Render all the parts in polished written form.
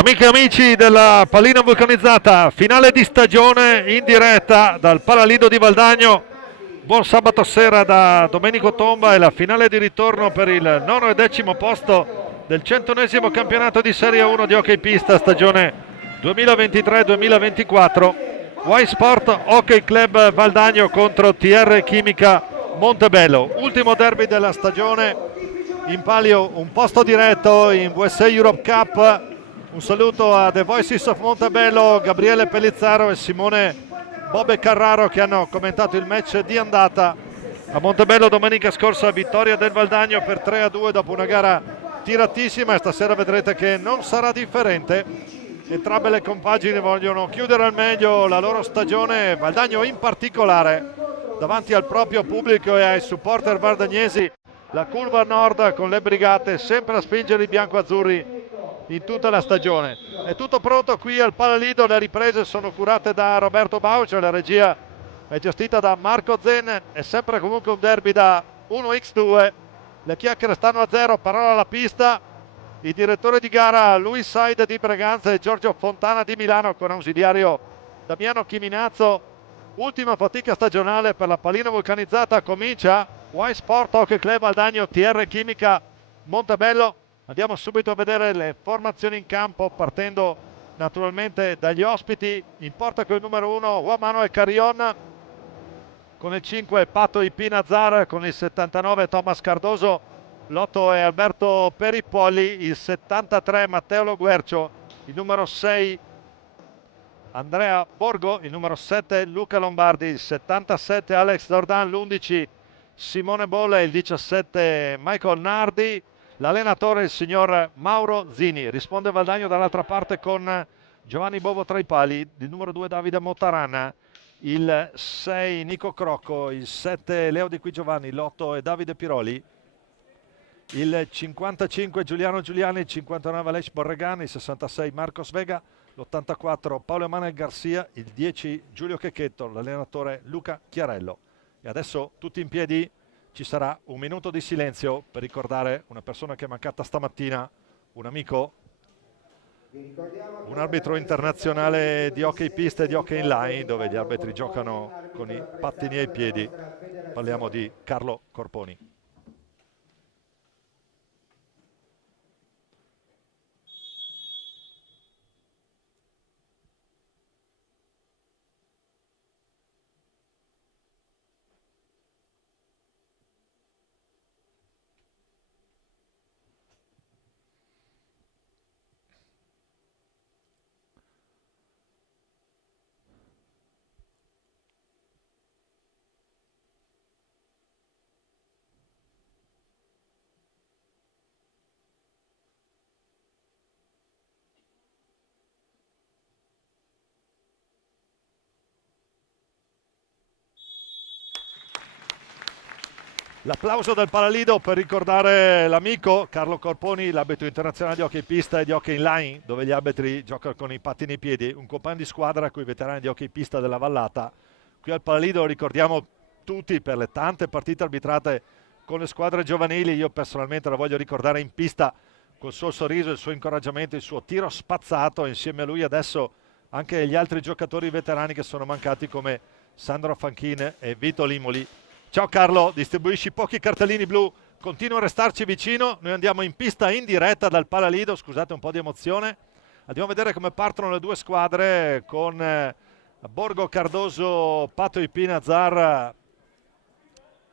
Amiche e amici della pallina vulcanizzata, finale di stagione in diretta dal Palalido di Valdagno. Buon sabato sera da Domenico Tomba e la finale di ritorno per il nono e decimo posto del 101esimo campionato di Serie 1 di hockey pista stagione 2023-2024. Y Sport Hockey Club Valdagno contro TR Chimica Montebello. Ultimo derby della stagione, in palio un posto diretto in USA Europe Cup. Un saluto a The Voices of Montebello, Gabriele Pellizzaro e Simone Bobbe Carraro che hanno commentato il match di andata. A Montebello domenica scorsa vittoria del Valdagno per 3-2 dopo una gara tiratissima, e stasera vedrete che non sarà differente. Entrambe le compagini vogliono chiudere al meglio la loro stagione, Valdagno in particolare davanti al proprio pubblico e ai supporter vardagnesi. La curva nord con le brigate sempre a spingere i bianco-azzurri in tutta la stagione. È tutto pronto qui al Palalido, le riprese sono curate da Roberto Baucio, la regia è gestita da Marco Zen. È sempre comunque un derby da 1x2, le chiacchiere stanno a zero, parola alla pista. Il direttore di gara Luis Said di Breganza e Giorgio Fontana di Milano con ausiliario Damiano Chiminazzo. Ultima fatica stagionale per la pallina vulcanizzata, comincia Y Sport Hockey Club Valdagno TR Chimica Montebello. Andiamo subito a vedere le formazioni in campo, partendo naturalmente dagli ospiti. In porta con il numero 1 Juan Manuel Carrion, con il 5 Pato Ipinazar, con il 79 Thomas Cardoso, l'8 è Alberto Peripolli, il 73 Matteo Loguercio, il numero 6 Andrea Borgo, il numero 7 Luca Lombardi, il 77 Alex Dordan, l'11 Simone Bolle, il 17 Michael Nardi. L'allenatore è il signor Mauro Zini. Risponde Valdagno dall'altra parte con Giovanni Bovo tra i pali, il numero 2 Davide Motarana, il 6 Nico Crocco, il 7 Leo Di Qui Giovanni, l'8 è Davide Piroli, il 55 Giuliano Giuliani, il 59 Aleix Borregani, il 66 Marcos Vega, l'84 Paolo Emanuel Garcia, il 10 Giulio Checchetto, l'allenatore Luca Chiarello. E adesso tutti in piedi. Ci sarà un minuto di silenzio per ricordare una persona che è mancata stamattina, un amico, un arbitro internazionale di hockey pista e di hockey inline, dove gli arbitri giocano con i pattini ai piedi. Parliamo di Carlo Corponi. L'applauso del Palalido per ricordare l'amico Carlo Corponi, l'arbitro internazionale di hockey pista e di hockey inline, dove gli arbitri giocano con i pattini ai piedi, un compagno di squadra con i veterani di hockey pista della Vallata. Qui al Palalido ricordiamo tutti per le tante partite arbitrate con le squadre giovanili. Io personalmente la voglio ricordare in pista col suo sorriso, il suo incoraggiamento, il suo tiro spazzato. Insieme a lui adesso anche gli altri giocatori veterani che sono mancati, come Sandro Fanchin e Vito Limoli. Ciao Carlo, distribuisci pochi cartellini blu, continua a restarci vicino. Noi andiamo in pista in diretta dal Palalido, scusate un po' di emozione. Andiamo a vedere come partono le due squadre con Borgo Cardoso, Pato Ipinazar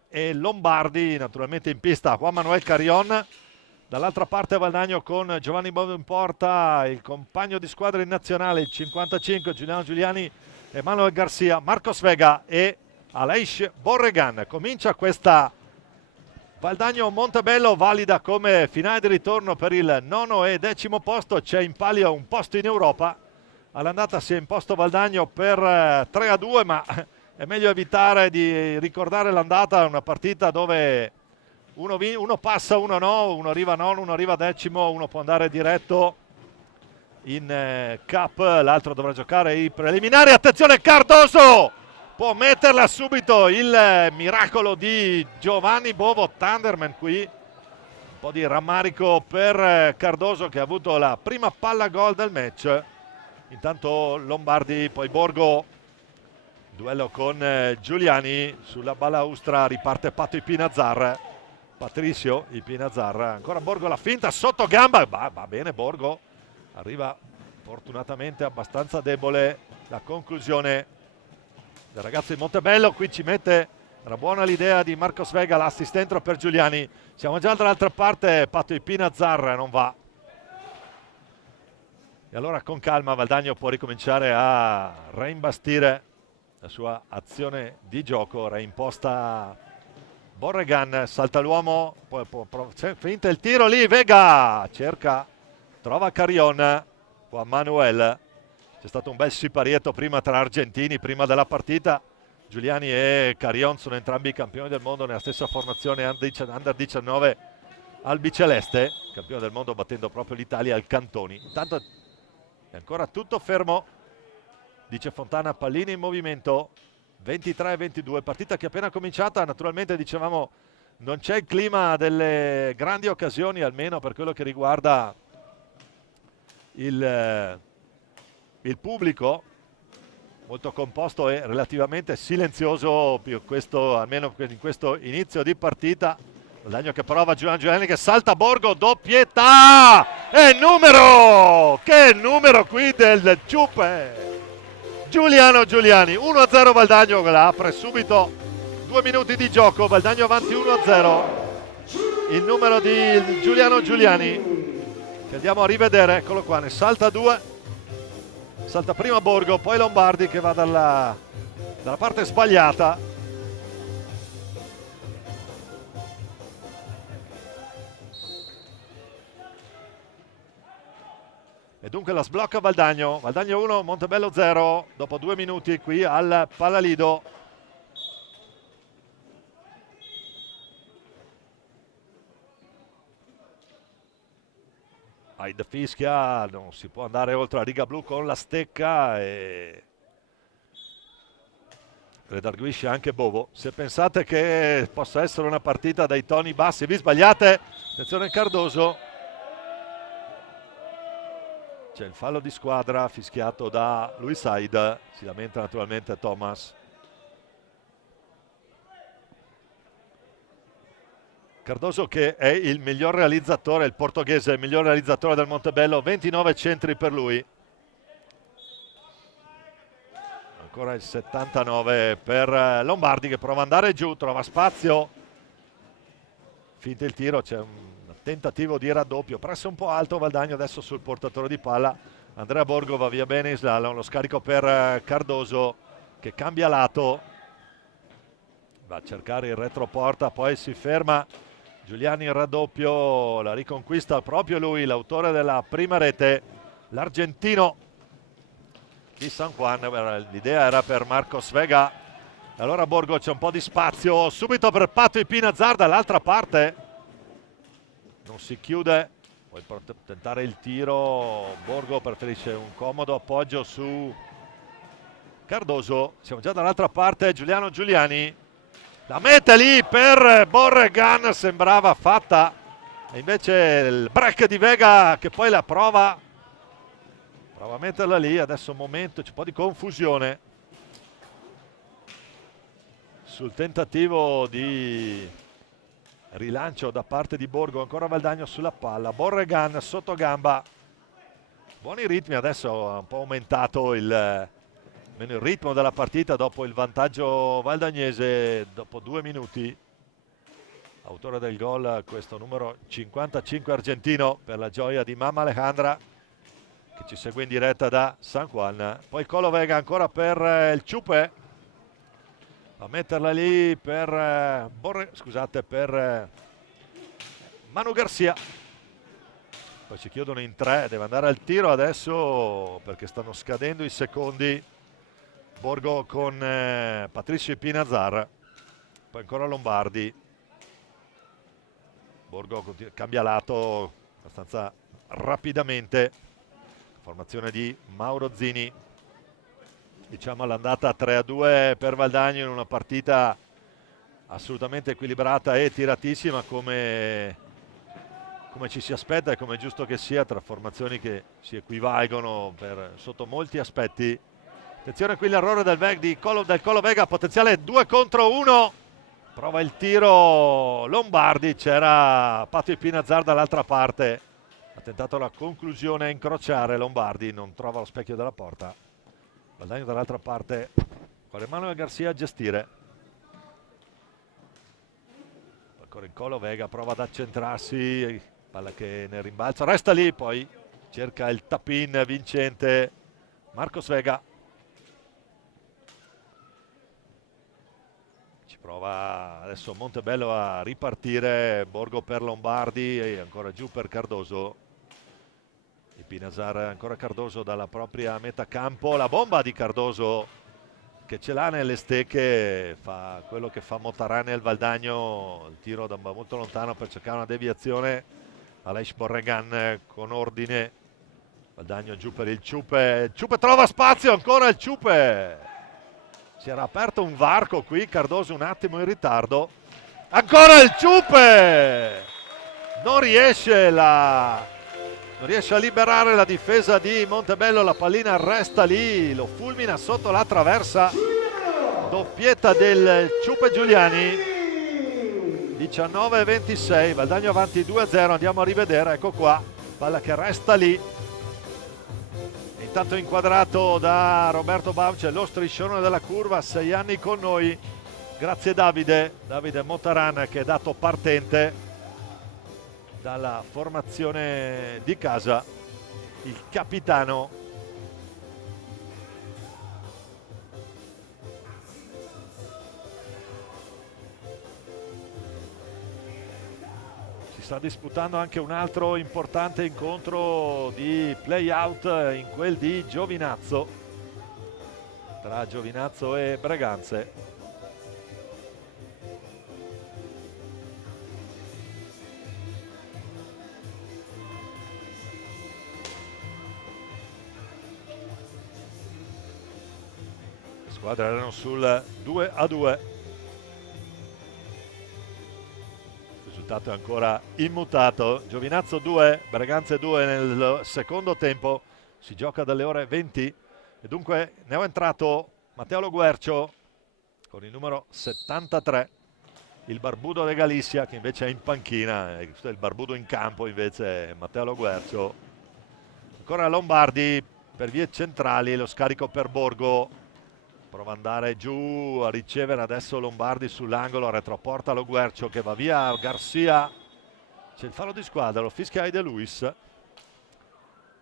e Lombardi. Naturalmente in pista Juan Manuel Carrion. Dall'altra parte Valdagno con Giovanni Bovo in porta, il compagno di squadra in nazionale, il 55 Giuliano Giuliani, Emanuel Garcia, Marcos Vega e Aleix Borregan. Comincia questa Valdagno Montebello valida come finale di ritorno per il nono e decimo posto. C'è in palio un posto in Europa. All'andata si è imposto Valdagno per 3-2, ma è meglio evitare di ricordare l'andata. È una partita dove uno passa, uno no, uno arriva nono, uno arriva decimo, uno può andare diretto in Cup, l'altro dovrà giocare i preliminari. Attenzione, Cardoso può metterla subito, il miracolo di Giovanni Bovo, Thunderman qui Un po' di rammarico per Cardoso, che ha avuto la prima palla gol del match. Intanto Lombardi, poi Borgo, duello con Giuliani, sulla balaustra riparte Pato Ipinazar, Patricio Ipinazar, ancora Borgo, la finta sotto gamba, va bene Borgo, arriva fortunatamente abbastanza debole. La conclusione del ragazzo di Montebello, qui ci mette, era buona l'idea di Marcos Vega, l'assist dentro per Giuliani. Siamo già dall'altra parte, Pato Ipinazar non va. E allora con calma Valdagno può ricominciare a reimbastire la sua azione di gioco, reimposta Borregan, salta l'uomo, finta il tiro lì, Vega cerca, trova Carion, Juan Manuel. C'è stato un bel siparietto prima tra argentini, prima della partita. Giuliani e Carion sono entrambi campioni del mondo nella stessa formazione Under 19 albiceleste, campione del mondo battendo proprio l'Italia al Cantoni. Intanto è ancora tutto fermo, dice Fontana, pallini in movimento, 23-22, partita che è appena cominciata. Naturalmente dicevamo non c'è il clima delle grandi occasioni, almeno per quello che riguarda il pubblico, molto composto e relativamente silenzioso almeno in questo inizio di partita. Guadagno che prova Giuliani, che salta Borgo, doppietà e numero, che numero qui del Ciupe, Giuliano Giuliani. 1-0 Valdagno, la apre subito, 2 minuti di gioco, Valdagno avanti 1-0. Il numero di Giuliano Giuliani che andiamo a rivedere, eccolo qua, ne salta 2, salta prima Borgo, poi Lombardi che va dalla parte sbagliata. E dunque la sblocca Valdagno, Valdagno 1, Montebello 0, dopo 2 minuti qui al Palalido. Aid fischia, non si può andare oltre la riga blu con la stecca e redarguisce anche Bovo. Se pensate che possa essere una partita dai toni bassi, vi sbagliate. Attenzione Cardoso. C'è il fallo di squadra fischiato da Luis Aid, si lamenta naturalmente Thomas. Cardoso che è il miglior realizzatore, il portoghese, il miglior realizzatore del Montebello, 29 centri per lui. Ancora il 79 per Lombardi che prova ad andare giù, trova spazio, finta il tiro, c'è un tentativo di raddoppio, presso un po' alto Valdagno adesso sul portatore di palla. Andrea Borgo va via bene in slalom, lo scarico per Cardoso che cambia lato, va a cercare il retroporta, poi si ferma. Giuliani il raddoppio, la riconquista proprio lui, l'autore della prima rete, l'argentino di San Juan. L'idea era per Marcos Vega, allora Borgo, c'è un po' di spazio subito per Pato Ipinazar dall'altra parte, non si chiude, poi per tentare il tiro Borgo preferisce un comodo appoggio su Cardoso. Siamo già dall'altra parte, Giuliano Giuliani la mette lì per Borregan, sembrava fatta, e invece il break di Vega che poi la prova a metterla lì. Adesso un momento, c'è un po' di confusione sul tentativo di rilancio da parte di Borgo, ancora Valdagno sulla palla, Borregan sotto gamba, buoni ritmi. Adesso ha un po' aumentato il ritmo della partita dopo il vantaggio valdagnese dopo 2 minuti. Autore del gol questo numero 55 argentino, per la gioia di mamma Alejandra che ci segue in diretta da San Juan. Poi Colo Vega ancora per il Ciupe, a metterla lì per per Manu Garcia. Poi si chiudono in 3, deve andare al tiro adesso perché stanno scadendo i secondi. Borgo con Patricio Ipinazar, poi ancora Lombardi. Borgo cambia lato abbastanza rapidamente, formazione di Mauro Zini, diciamo all'andata 3-2 per Valdagno in una partita assolutamente equilibrata e tiratissima come come ci si aspetta e come è giusto che sia, tra formazioni che si equivalgono sotto molti aspetti. Attenzione qui l'errore del Colo Vega, potenziale 2 contro 1. Prova il tiro Lombardi, c'era Patio Pinazzar dall'altra parte. Ha tentato la conclusione a incrociare, Lombardi non trova lo specchio della porta. Valdagno dall'altra parte con Emanuel Garcia a gestire. Ancora in Colo Vega, prova ad accentrarsi, palla che ne rimbalza, resta lì, poi cerca il tap-in vincente Marcos Vega. Ci prova adesso Montebello a ripartire, Borgo per Lombardi e ancora giù per Cardoso. E Pinazzar ancora Cardoso dalla propria metà campo, la bomba di Cardoso che ce l'ha nelle stecche, fa quello che fa Motarà nel Valdagno, il tiro da molto lontano per cercare una deviazione. Aleix Borregan con ordine, Valdagno giù per il Ciupe trova spazio, ancora il Ciupe, si era aperto un varco qui, Cardoso un attimo in ritardo, ancora il Ciupe, non riesce a liberare la difesa di Montebello, la pallina resta lì, lo fulmina sotto la traversa, doppietta del Ciupe Giuliani. 19-26, Valdagno avanti 2-0, andiamo a rivedere, ecco qua, palla che resta lì. Intanto inquadrato da Roberto Bauce, lo striscione della curva, 6 anni con noi, grazie Davide Motaran che è dato partente dalla formazione di casa, il capitano. Si sta disputando anche un altro importante incontro di play-out in quel di Giovinazzo, tra Giovinazzo e Breganze. Squadre erano sul 2-2, il risultato è ancora immutato, Giovinazzo 2, Breganze 2 nel secondo tempo, si gioca dalle ore 20 e dunque ne ho entrato Matteo Loguercio con il numero 73, il barbudo de Galicia che invece è in panchina, questo è il barbudo in campo invece è Matteo Loguercio. Ancora Lombardi per vie centrali, lo scarico per Borgo, prova ad andare giù a ricevere adesso Lombardi sull'angolo, retroporta Loguercio che va via, Garcia, c'è il fallo di squadra, lo fischia Aide Luis.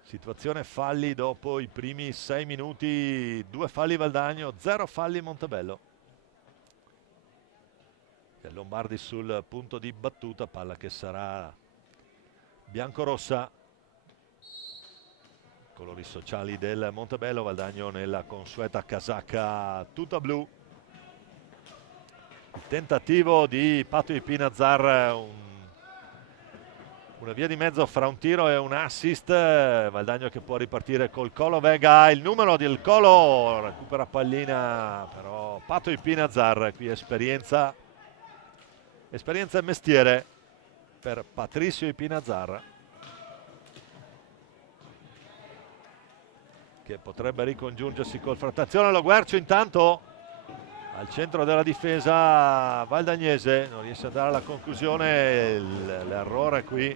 Situazione falli dopo i primi 6 minuti, 2 falli Valdagno, 0 falli Montebello. E Lombardi sul punto di battuta, palla che sarà biancorossa. Colori sociali del Montebello, Valdagno nella consueta casacca tutta blu. Il tentativo di Patio Pinazzar, una via di mezzo fra un tiro e un assist, Valdagno che può ripartire col Colo Vega, il numero del Colo, recupera pallina però Patio Pinazzar, qui esperienza e mestiere per Patricio Pinazzar, che potrebbe ricongiungersi col fratello. Attenzione Loguercio intanto al centro della difesa valdagnese, non riesce a dare la conclusione, l'errore qui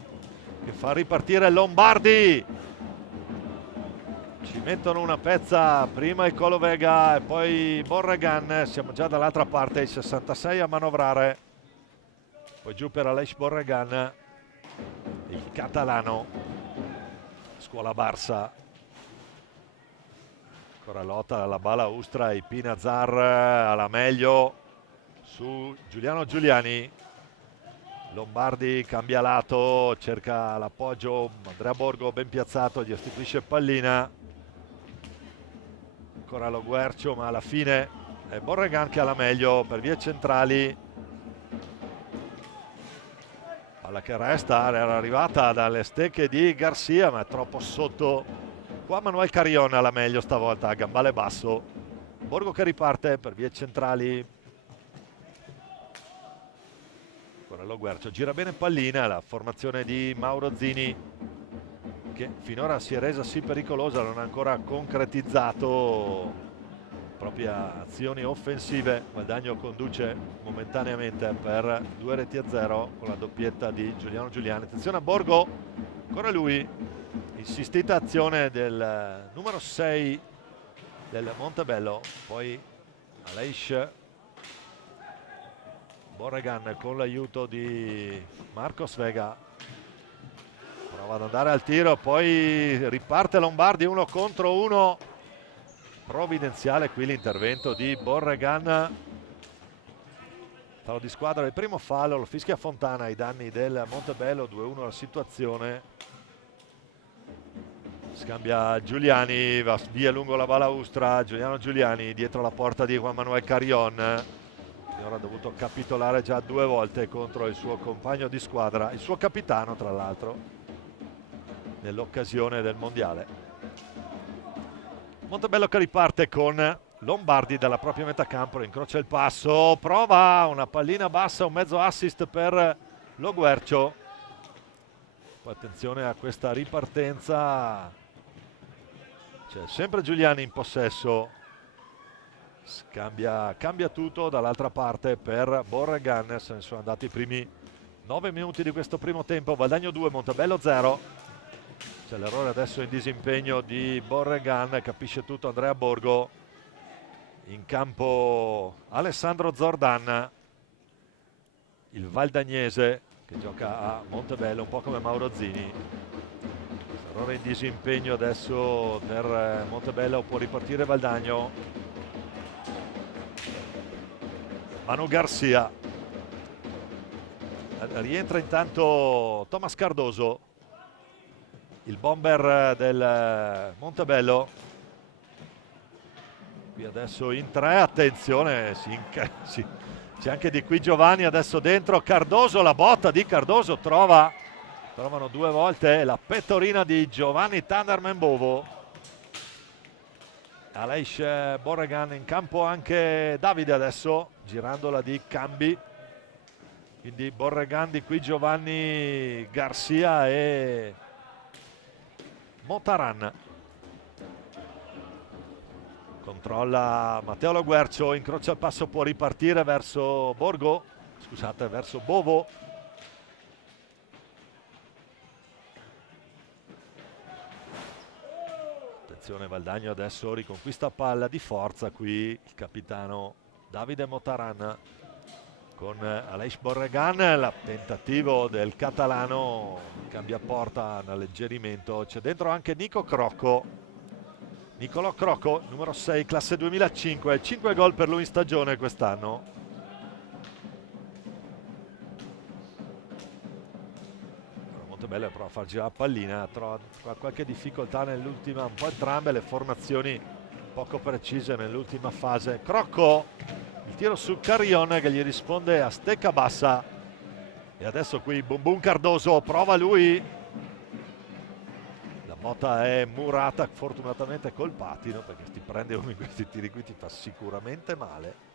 che fa ripartire Lombardi. Ci mettono una pezza, prima il Colo Vega e poi Borregan, siamo già dall'altra parte, il 66 a manovrare, poi giù per Aleix Borregan, il catalano, scuola Barça. Ancora lotta la Bala Ustra e Pinazzar alla meglio su Giuliano Giuliani. Lombardi cambia lato, cerca l'appoggio, Andrea Borgo ben piazzato, gli restituisce pallina. Ancora Loguercio, ma alla fine è Borregan che ha la meglio per vie centrali. Palla che resta, era arrivata dalle stecche di Garcia, ma è troppo sotto. Qua Manuel Carrion alla meglio stavolta, a gambale basso. Borgo che riparte per vie centrali. Lo Guercio gira bene pallina, la formazione di Mauro Zini che finora si è resa sì pericolosa, non ha ancora concretizzato proprie azioni offensive. Valdagno conduce momentaneamente per 2-0 con la doppietta di Giuliano Giuliani. Attenzione a Borgo, ancora lui, insistita azione del numero 6 del Montebello, poi Aleix Borregan con l'aiuto di Marcos Vega prova ad andare al tiro, poi riparte Lombardi 1 contro 1. Provvidenziale qui l'intervento di Borregan, fallo di squadra, il primo fallo lo fischia Fontana ai danni del Montebello. 2-1 la situazione, scambia Giuliani, va via lungo la balaustra Giuliano Giuliani dietro la porta di Juan Manuel Carrion. Ora ha dovuto capitolare già 2 volte contro il suo compagno di squadra, il suo capitano tra l'altro, nell'occasione del mondiale. Montebello che riparte con Lombardi dalla propria metà campo, incrocia il passo, prova una pallina bassa, un mezzo assist per Lo Guercio. Poi attenzione a questa ripartenza, c'è sempre Giuliani in possesso. Cambia tutto dall'altra parte per Borregan. Se ne sono andati i primi 9 minuti di questo primo tempo. Valdagno 2, Montebello 0. C'è l'errore adesso in disimpegno di Borregan, capisce tutto Andrea Borgo. In campo Alessandro Zordan, il valdagnese che gioca a Montebello, un po' come Mauro Zini. Errore in disimpegno adesso per Montebello, può ripartire Valdagno. Manu Garcia, rientra intanto Thomas Cardoso, il bomber del Montebello. Qui adesso in 3, attenzione, c'è anche di qui Giovanni adesso dentro. Cardoso, la botta di Cardoso, trovano 2 volte la pettorina di Giovanni Tannerman Bovo. Aleix Borregan in campo, anche Davide adesso girandola di Cambi, quindi Borregan, di qui Giovanni, Garcia e Motaran. Controlla Matteo Lo Guercio, incrocia il passo, può ripartire verso verso Bovo. Attenzione, Valdagno adesso riconquista palla di forza qui il capitano Davide Motaran con Aleix Borregan. Il tentativo del catalano, cambia porta, un alleggerimento. C'è dentro anche Nicolò Crocco, numero 6, classe 2005, 5 gol per lui in stagione quest'anno. Montebello prova a far girare la pallina, trova qualche difficoltà nell'ultima, un po' entrambe le formazioni poco precise nell'ultima fase. Crocco, il tiro su Carrion che gli risponde a stecca bassa, e adesso qui Bumbum Cardoso, prova lui, la botta è murata fortunatamente col pattino, perché ti prende uno di questi tiri qui ti fa sicuramente male.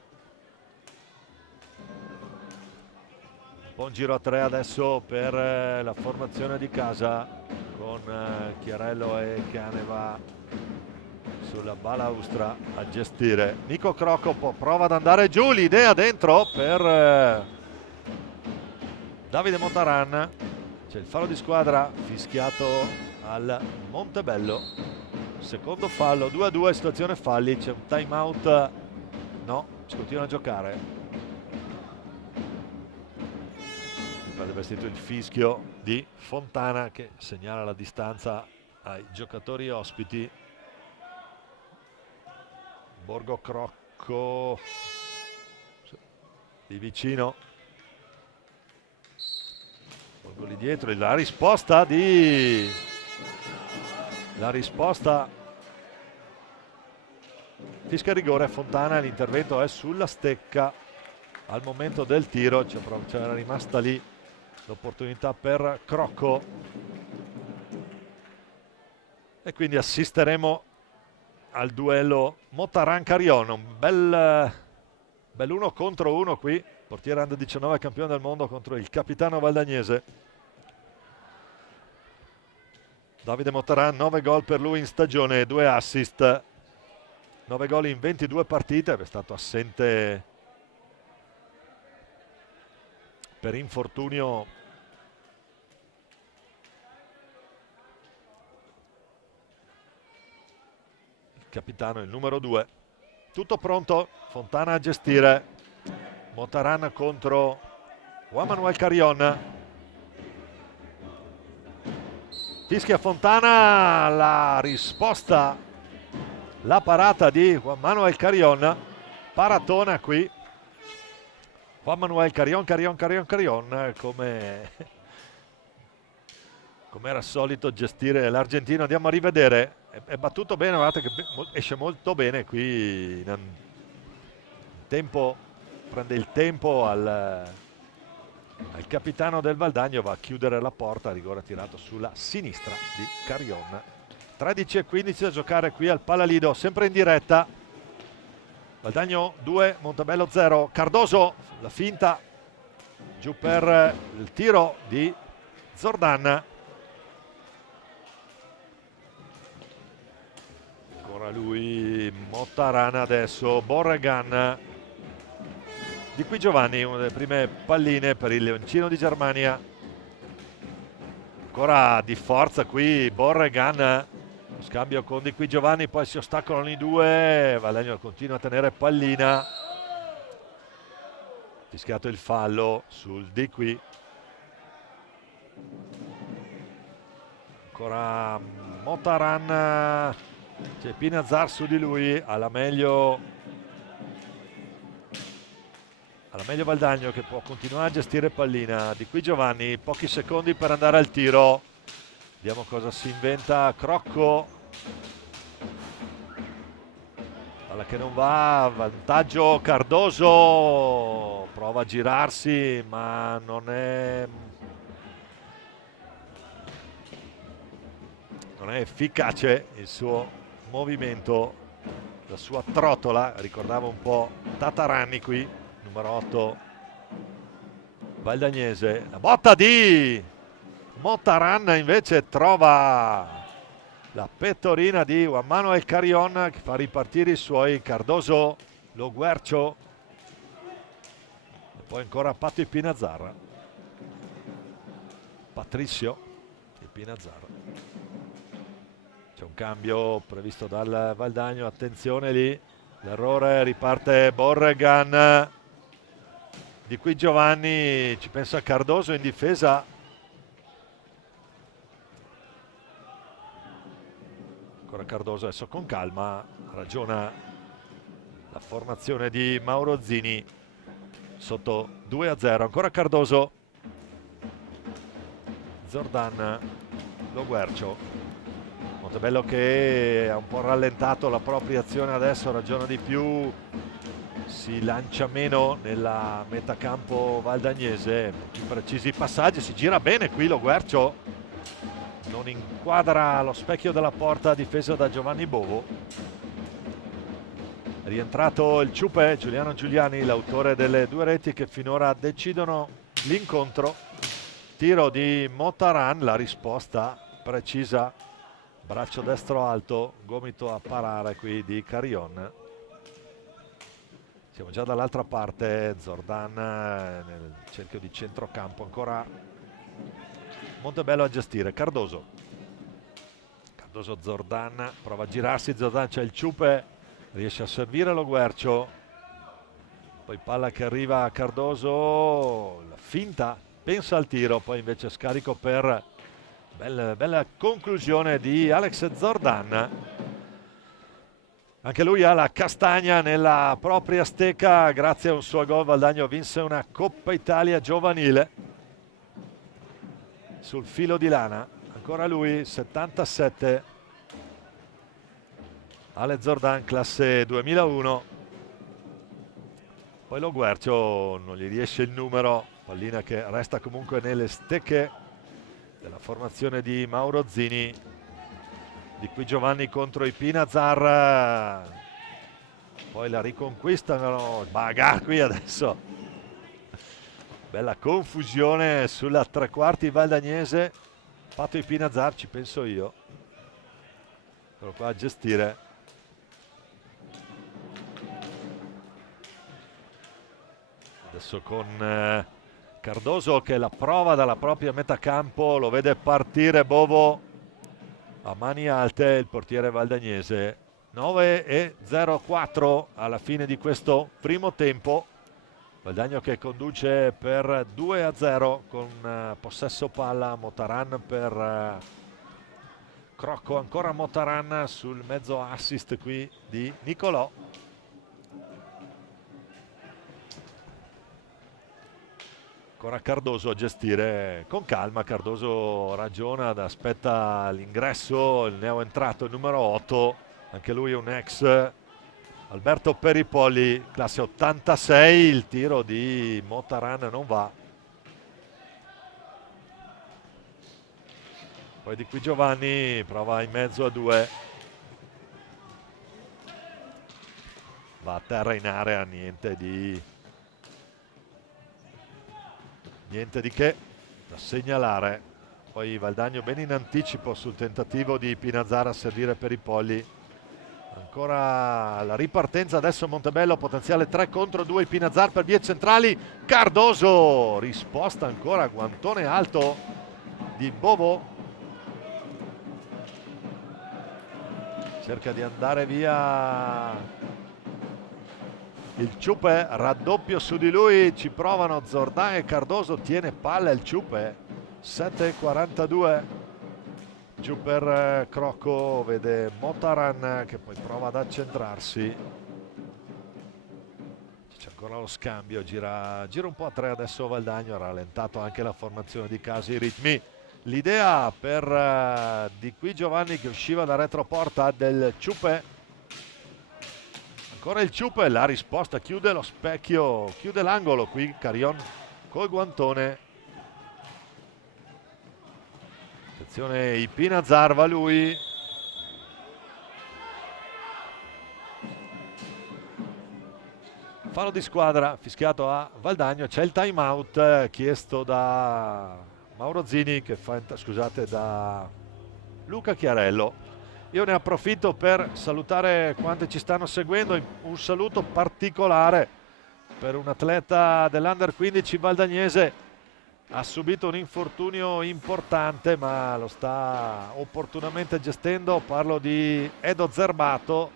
Buon giro a 3 adesso per la formazione di casa, con Chiarello e Caneva sulla balaustra a gestire. Nico Crocco prova ad andare giù, l'idea dentro per Davide Motaran. C'è il fallo di squadra fischiato al Montebello, secondo fallo, 2-2, situazione falli. C'è un time out? No, si continua a giocare. Perde vestito il fischio di Fontana che segnala la distanza ai giocatori ospiti. Borgo Crocco di vicino, Borgo lì dietro, la risposta fischia rigore Fontana, l'intervento è sulla stecca al momento del tiro, c'era rimasta lì l'opportunità per Crocco e quindi assisteremo al duello Motaran-Carrion. Un bel Bell'uno contro uno qui, portiere under 19 campione del mondo contro il capitano valdagnese. Davide Mottaran, 9 gol per lui in stagione, 2 assist, 9 gol in 22 partite, è stato assente per infortunio il capitano, il numero 2. Tutto pronto, Fontana a gestire, Mottaran contro Juan Manuel Carrion. Fischia Fontana, la risposta, la parata di Juan Manuel Carrion, paratona qui. Juan Manuel Carrion, come era solito gestire l'argentino. Andiamo a rivedere, è battuto bene, guardate che esce molto bene qui in tempo, prende il tempo al capitano del Valdagno, va a chiudere la porta, rigore tirato sulla sinistra di Carrion. 13:15 da giocare qui al Palalido, sempre in diretta. Valdagno 2, Montebello 0. Cardoso, la finta, giù per il tiro di Zordan. Ancora lui, Mottaran adesso, Borregan. Di qui Giovanni, una delle prime palline per il Leoncino di Germania. Ancora di forza qui Borregan, lo scambio con Di qui Giovanni, poi si ostacolano i due, Valdagno continua a tenere pallina. Fischiato il fallo sul Di qui. Ancora Mottaran, c'è Pinazar su di lui, alla meglio Valdagno che può continuare a gestire pallina. Di qui Giovanni, pochi secondi per andare al tiro. Vediamo cosa si inventa Crocco. Palla che non va, vantaggio Cardoso, prova a girarsi ma non è efficace il suo movimento, la sua trottola, ricordava un po' Tataranni qui, numero 8 valdagnese. La botta di Mottaran invece trova la pettorina di Juan Manuel Carrion che fa ripartire i suoi. Cardoso, Lo Guercio e poi ancora Patto e Pinazar. Patricio e Pinazar. C'è un cambio previsto dal Valdagno, attenzione lì, l'errore, riparte Borregan. Di qui Giovanni, ci pensa Cardoso in difesa. Ancora Cardoso adesso con calma, ragiona la formazione di Mauro Zini sotto 2-0. Ancora Cardoso, Zordan, Lo Guercio. Montebello che ha un po' rallentato la propria azione adesso, ragiona di più, si lancia meno nella metacampo valdagnese, più precisi i passaggi, si gira bene qui Lo Guercio, non inquadra lo specchio della porta difesa da Giovanni Bovo. È rientrato il Ciupe, Giuliano Giuliani, l'autore delle 2 reti che finora decidono l'incontro. Tiro di Mottaran, la risposta precisa, braccio destro alto, gomito a parare qui di Carrion. Siamo già dall'altra parte, Zordan nel cerchio di centrocampo, ancora Montebello a gestire. Cardoso, Zordan, prova a girarsi, Zordan, c'è il Ciupe, riesce a servire Lo Guercio, poi palla che arriva a Cardoso, la finta, pensa al tiro, poi invece scarico per bella conclusione di Alex Zordan. Anche lui ha la castagna nella propria stecca, grazie a un suo gol Valdagno vinse una Coppa Italia giovanile sul filo di lana. Ancora lui, 77, Ale Zordan, classe 2001. Poi Lo Guercio non gli riesce il numero, pallina che resta comunque nelle stecche della formazione di Mauro Zini. Di qui Giovanni contro i Pinazar, poi la riconquistano. Baga qui adesso, bella confusione sulla tre quarti valdagnese. Fatto i Pinazzar, ci penso io, eccolo qua a gestire. Adesso con Cardoso che la prova dalla propria metà campo, lo vede partire Bovo a mani alte, il portiere valdagnese. 9:04 alla fine di questo primo tempo. Valdagno che conduce per 2-0 con possesso palla. Motaran per Crocco, ancora Motaran sul mezzo assist qui di Nicolò. Ancora Cardoso a gestire con calma. Cardoso ragiona, aspetta l'ingresso, il neoentrato, il numero 8, anche lui un ex. Alberto Peripolli, classe 86, il tiro di Motaran non va. Poi di qui Giovanni prova in mezzo a due. Va a terra in area, niente di che da segnalare. Poi Valdagno ben in anticipo sul tentativo di Pinazzar a servire Peripolli. Ancora la ripartenza, adesso Montebello, potenziale 3 contro 2, Pinazzar per vie centrali, Cardoso, risposta ancora, guantone alto di Bovo, cerca di andare via il Ciupe, raddoppio su di lui, ci provano Zordan e Cardoso, tiene palla il Ciupe. 7:42 giù per Crocco, vede Motaran che poi prova ad accentrarsi, c'è ancora lo scambio, gira un po' a tre adesso Valdagno, ha rallentato anche la formazione di Casi, i ritmi. L'idea per di qui Giovanni che usciva da retroporta del Ciupe, ancora il Ciupe, la risposta, chiude lo specchio, chiude l'angolo qui Carion col guantone. Attenzione, i Pinazzar, va lui. Fallo di squadra fischiato a Valdagno, c'è il time out chiesto da Mauro Zini che fa, scusate, da Luca Chiarello. Io ne approfitto per salutare quanti ci stanno seguendo, un saluto particolare per un atleta dell'Under 15 valdagnese. Ha subito un infortunio importante ma lo sta opportunamente gestendo, parlo di Edo Zerbato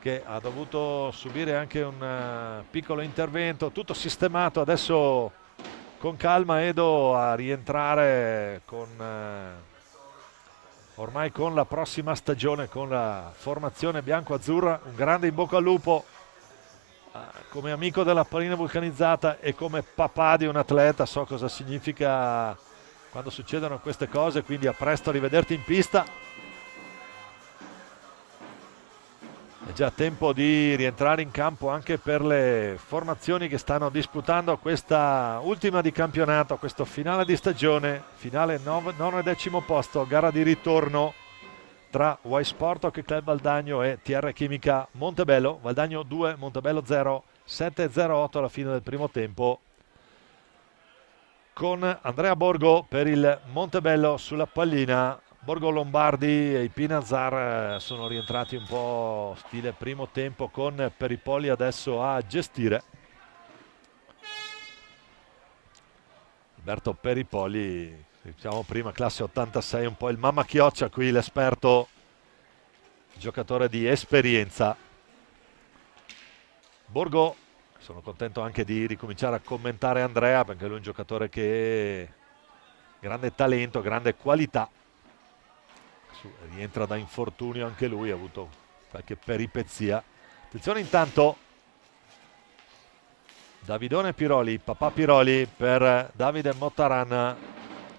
che ha dovuto subire anche un piccolo intervento, tutto sistemato, adesso con calma Edo a rientrare ormai con la prossima stagione con la formazione bianco-azzurra. Un grande in bocca al lupo come amico della pallina vulcanizzata e come papà di un atleta, so cosa significa quando succedono queste cose, quindi a presto, rivederti in pista. È già tempo di rientrare in campo anche per le formazioni che stanno disputando questa ultima di campionato, questo finale di stagione, finale 9 e 10° posto, gara di ritorno tra Y Sport Hockey Club Valdagno e TR Chimica Montebello. Valdagno 2, Montebello 0, 7:08 alla fine del primo tempo, con Andrea Borgo per il Montebello sulla pallina. Borgo Lombardi e i Pinazzar sono rientrati un po' stile primo tempo, con Peripolli adesso a gestire. Alberto Peripolli, diciamo prima, classe 86, un po' il mamma chioccia qui, l'esperto, giocatore di esperienza. Borgo, sono contento anche di ricominciare a commentare Andrea perché lui è un giocatore che ha grande talento, grande qualità. Rientra da infortunio anche lui, ha avuto qualche peripezia. Attenzione intanto, Davidone Piroli, papà Piroli per Davide Motaran,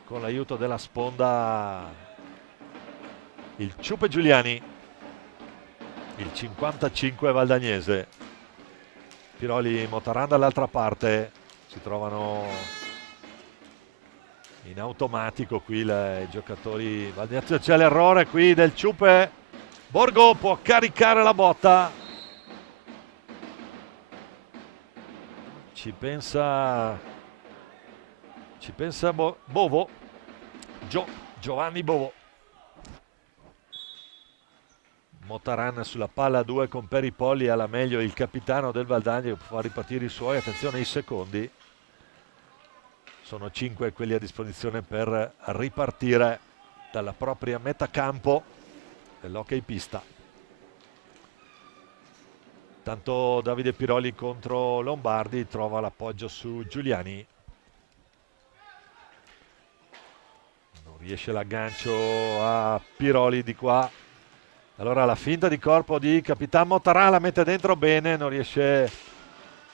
con l'aiuto della sponda il Ciupe Giuliani, il 55 valdagnese. Piroli, Motaran dall'altra parte, si trovano in automatico qui i giocatori. C'è l'errore qui del Ciupe, Borgo può caricare la botta, ci pensa Bovo, Giovanni Bovo. Motaran sulla palla 2 con Peripolli, alla meglio il capitano del Valdagno che fa ripartire i suoi. Attenzione ai secondi, sono 5 quelli a disposizione per ripartire dalla propria metà campo dell'hockey pista. Tanto Davide Piroli contro Lombardi, trova l'appoggio su Giuliani, non riesce l'aggancio a Piroli di qua. Allora la finta di corpo di Capitan Motaran la mette dentro bene, non riesce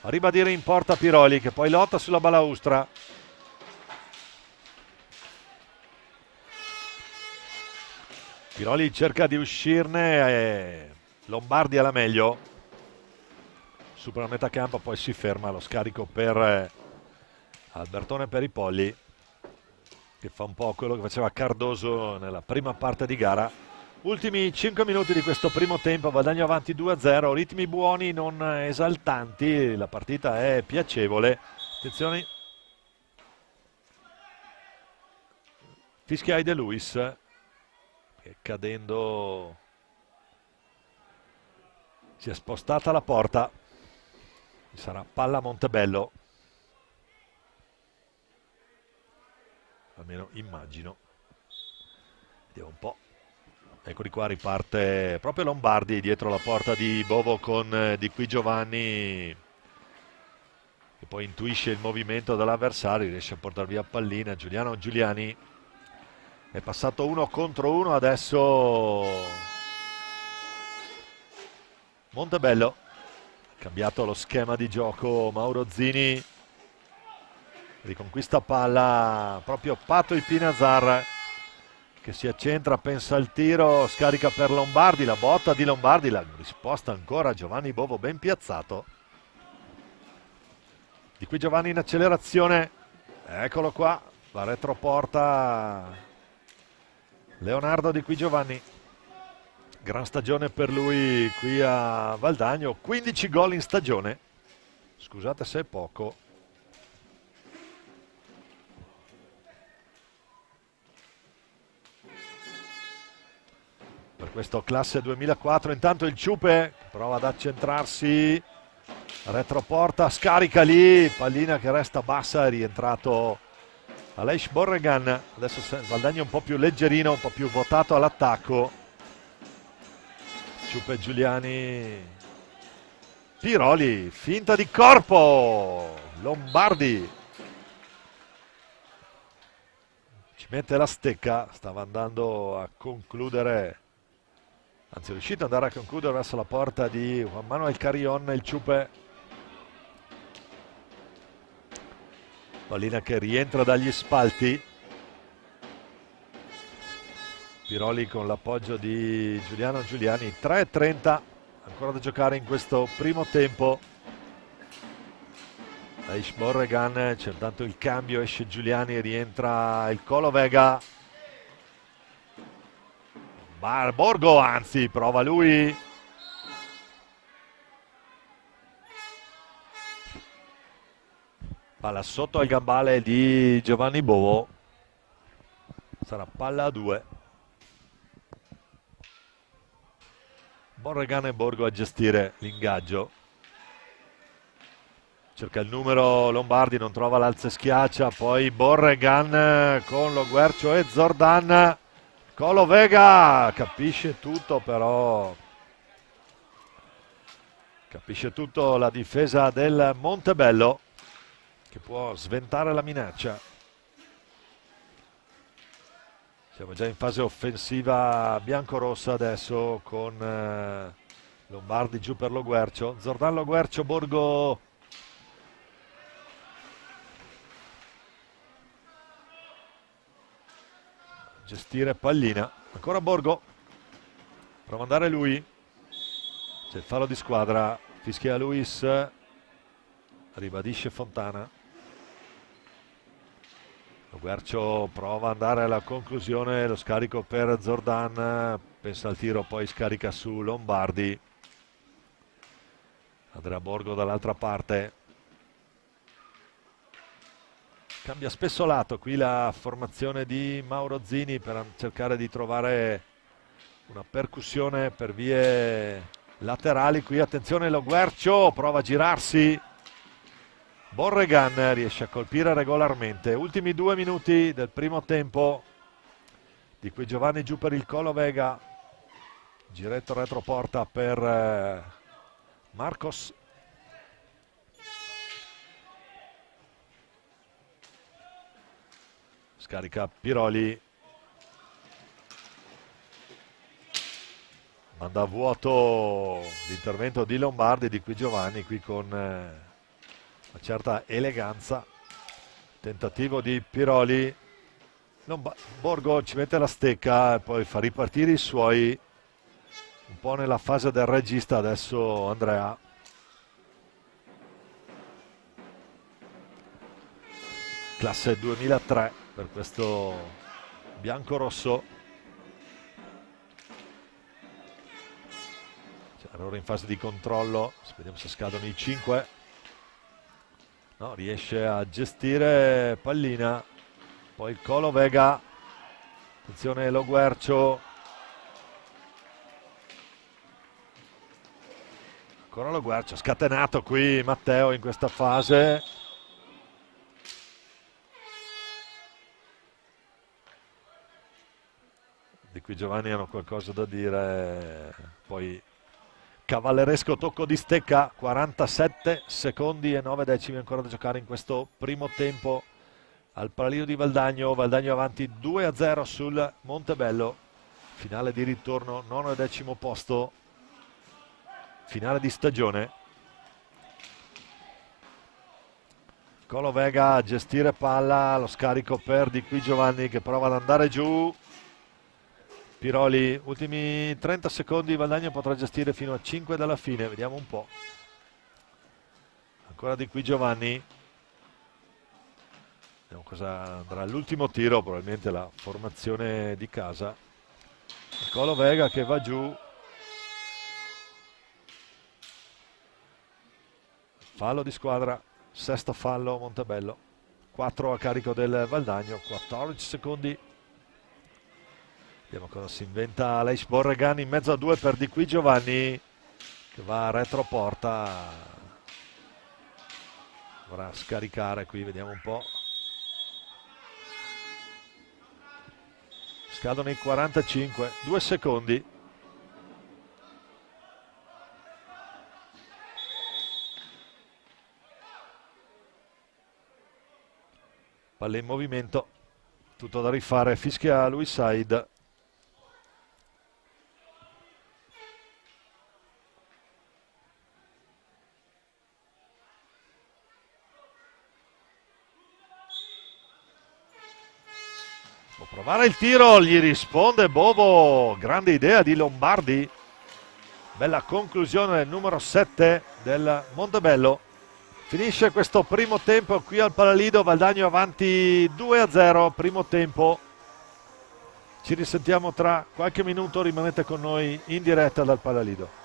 a ribadire in porta Piroli, che poi lotta sulla balaustra. Piroli cerca di uscirne e Lombardi alla meglio, supera la metà campo, poi si ferma. Lo scarico per Albertone Peripolli, che fa un po' quello che faceva Cardoso nella prima parte di gara. Ultimi 5 minuti di questo primo tempo, Valdagno avanti 2-0, ritmi buoni, non esaltanti, la partita è piacevole. Attenzione, fischia De Luis, che cadendo si è spostata la porta. Sarà palla Montebello, almeno immagino. Vediamo un po'. Eccoli qua, riparte proprio Lombardi dietro la porta di Bovo con Di Qui Giovanni, che poi intuisce il movimento dell'avversario, riesce a portare via pallina. Giuliano Giuliani è passato 1 contro 1, adesso Montebello, ha cambiato lo schema di gioco Mauro Zini, riconquista palla proprio Pato Ipinazar, che si accentra, pensa al tiro, scarica per Lombardi, la botta di Lombardi, la risposta ancora Giovanni Bovo ben piazzato. Di Qui Giovanni in accelerazione, eccolo qua, la retroporta Leonardo Di Qui Giovanni. Gran stagione per lui qui a Valdagno, 15 gol in stagione, scusate se è poco. Per questo classe 2004, intanto il Ciupe prova ad accentrarsi, retroporta, scarica lì, pallina che resta bassa, è rientrato Aleix Borregan. Adesso Valdagno un po' più leggerino, un po' più votato all'attacco. Ciupe, Giuliani, Piroli, finta di corpo, Lombardi ci mette la stecca, stava andando a concludere, anzi è riuscito ad andare a concludere verso la porta di Juan Manuel Carrion. Il Ciupe, pallina che rientra dagli spalti, Piroli con l'appoggio di Giuliano Giuliani. 3:30 ancora da giocare in questo primo tempo. Aleix Borregan, c'è intanto il cambio, esce Giuliani, rientra il Colo Vega. Borgo, anzi, prova lui. Palla sotto al gambale di Giovanni Bovo. Sarà palla a 2. Borregan e Borgo a gestire l'ingaggio. Cerca il numero Lombardi, non trova l'alza e schiaccia. Poi Borregan con Lo Guercio e Zordan. Colo Vega capisce tutto, però capisce tutto la difesa del Montebello, che può sventare la minaccia. Siamo già in fase offensiva biancorossa adesso, con Lombardi giù per Lo Guercio, Zordan, Lo Guercio, Borgo. Gestire pallina, ancora Borgo, prova ad andare lui, c'è il fallo di squadra, fischia Luis, ribadisce Fontana. Lo Guercio prova ad andare alla conclusione, lo scarico per Zordan, pensa al tiro, poi scarica su Lombardi. Andrea Borgo dall'altra parte, Cambia spesso lato qui la formazione di Mauro Zini per cercare di trovare una percussione per vie laterali. Qui attenzione, Lo Guercio prova a girarsi. Borregan riesce a colpire regolarmente. Ultimi 2 minuti del primo tempo. Di qui Giovanni giù per il Colo Vega. Giretto retroporta per Marcos. Scarica Piroli. Manda a vuoto l'intervento di Lombardi, di qui Giovanni, qui con una certa eleganza. Tentativo di Piroli. Borgo ci mette la stecca e poi fa ripartire i suoi. Un po' nella fase del regista adesso Andrea. Classe 2003 per questo bianco-rosso. Errore in fase di controllo, vediamo se scadono i 5. No, riesce a gestire pallina. Poi il Colo Vega. Attenzione Lo Guercio. Ancora Lo Guercio, scatenato qui Matteo in questa fase. Di qui Giovanni hanno qualcosa da dire. Poi cavalleresco tocco di stecca, 47 secondi e 9 decimi ancora da giocare in questo primo tempo al Palalido di Valdagno. Valdagno avanti 2-0 sul Montebello. Finale di ritorno, 9° e 10° posto. Finale di stagione. Colo Vega a gestire palla, lo scarico per Di qui Giovanni che prova ad andare giù. Piroli, ultimi 30 secondi, Valdagno potrà gestire fino a 5 dalla fine, vediamo un po'. Ancora Di qui Giovanni. Vediamo cosa andrà all'ultimo tiro, probabilmente la formazione di casa. Colo Vega che va giù. Fallo di squadra, sesto fallo Montebello. 4 a carico del Valdagno, 14 secondi. Vediamo cosa si inventa Aleix Borregan in mezzo a 2 per Di qui Giovanni che va a retroporta. Dovrà scaricare qui, vediamo un po'. Scadono i 45, 2 secondi. Palla in movimento, tutto da rifare, fischia Luis Said. Può provare il tiro, gli risponde Bovo, grande idea di Lombardi. Bella conclusione del numero 7 del Montebello. Finisce questo primo tempo qui al Palalido, Valdagno avanti 2-0, primo tempo. Ci risentiamo tra qualche minuto, rimanete con noi in diretta dal Palalido.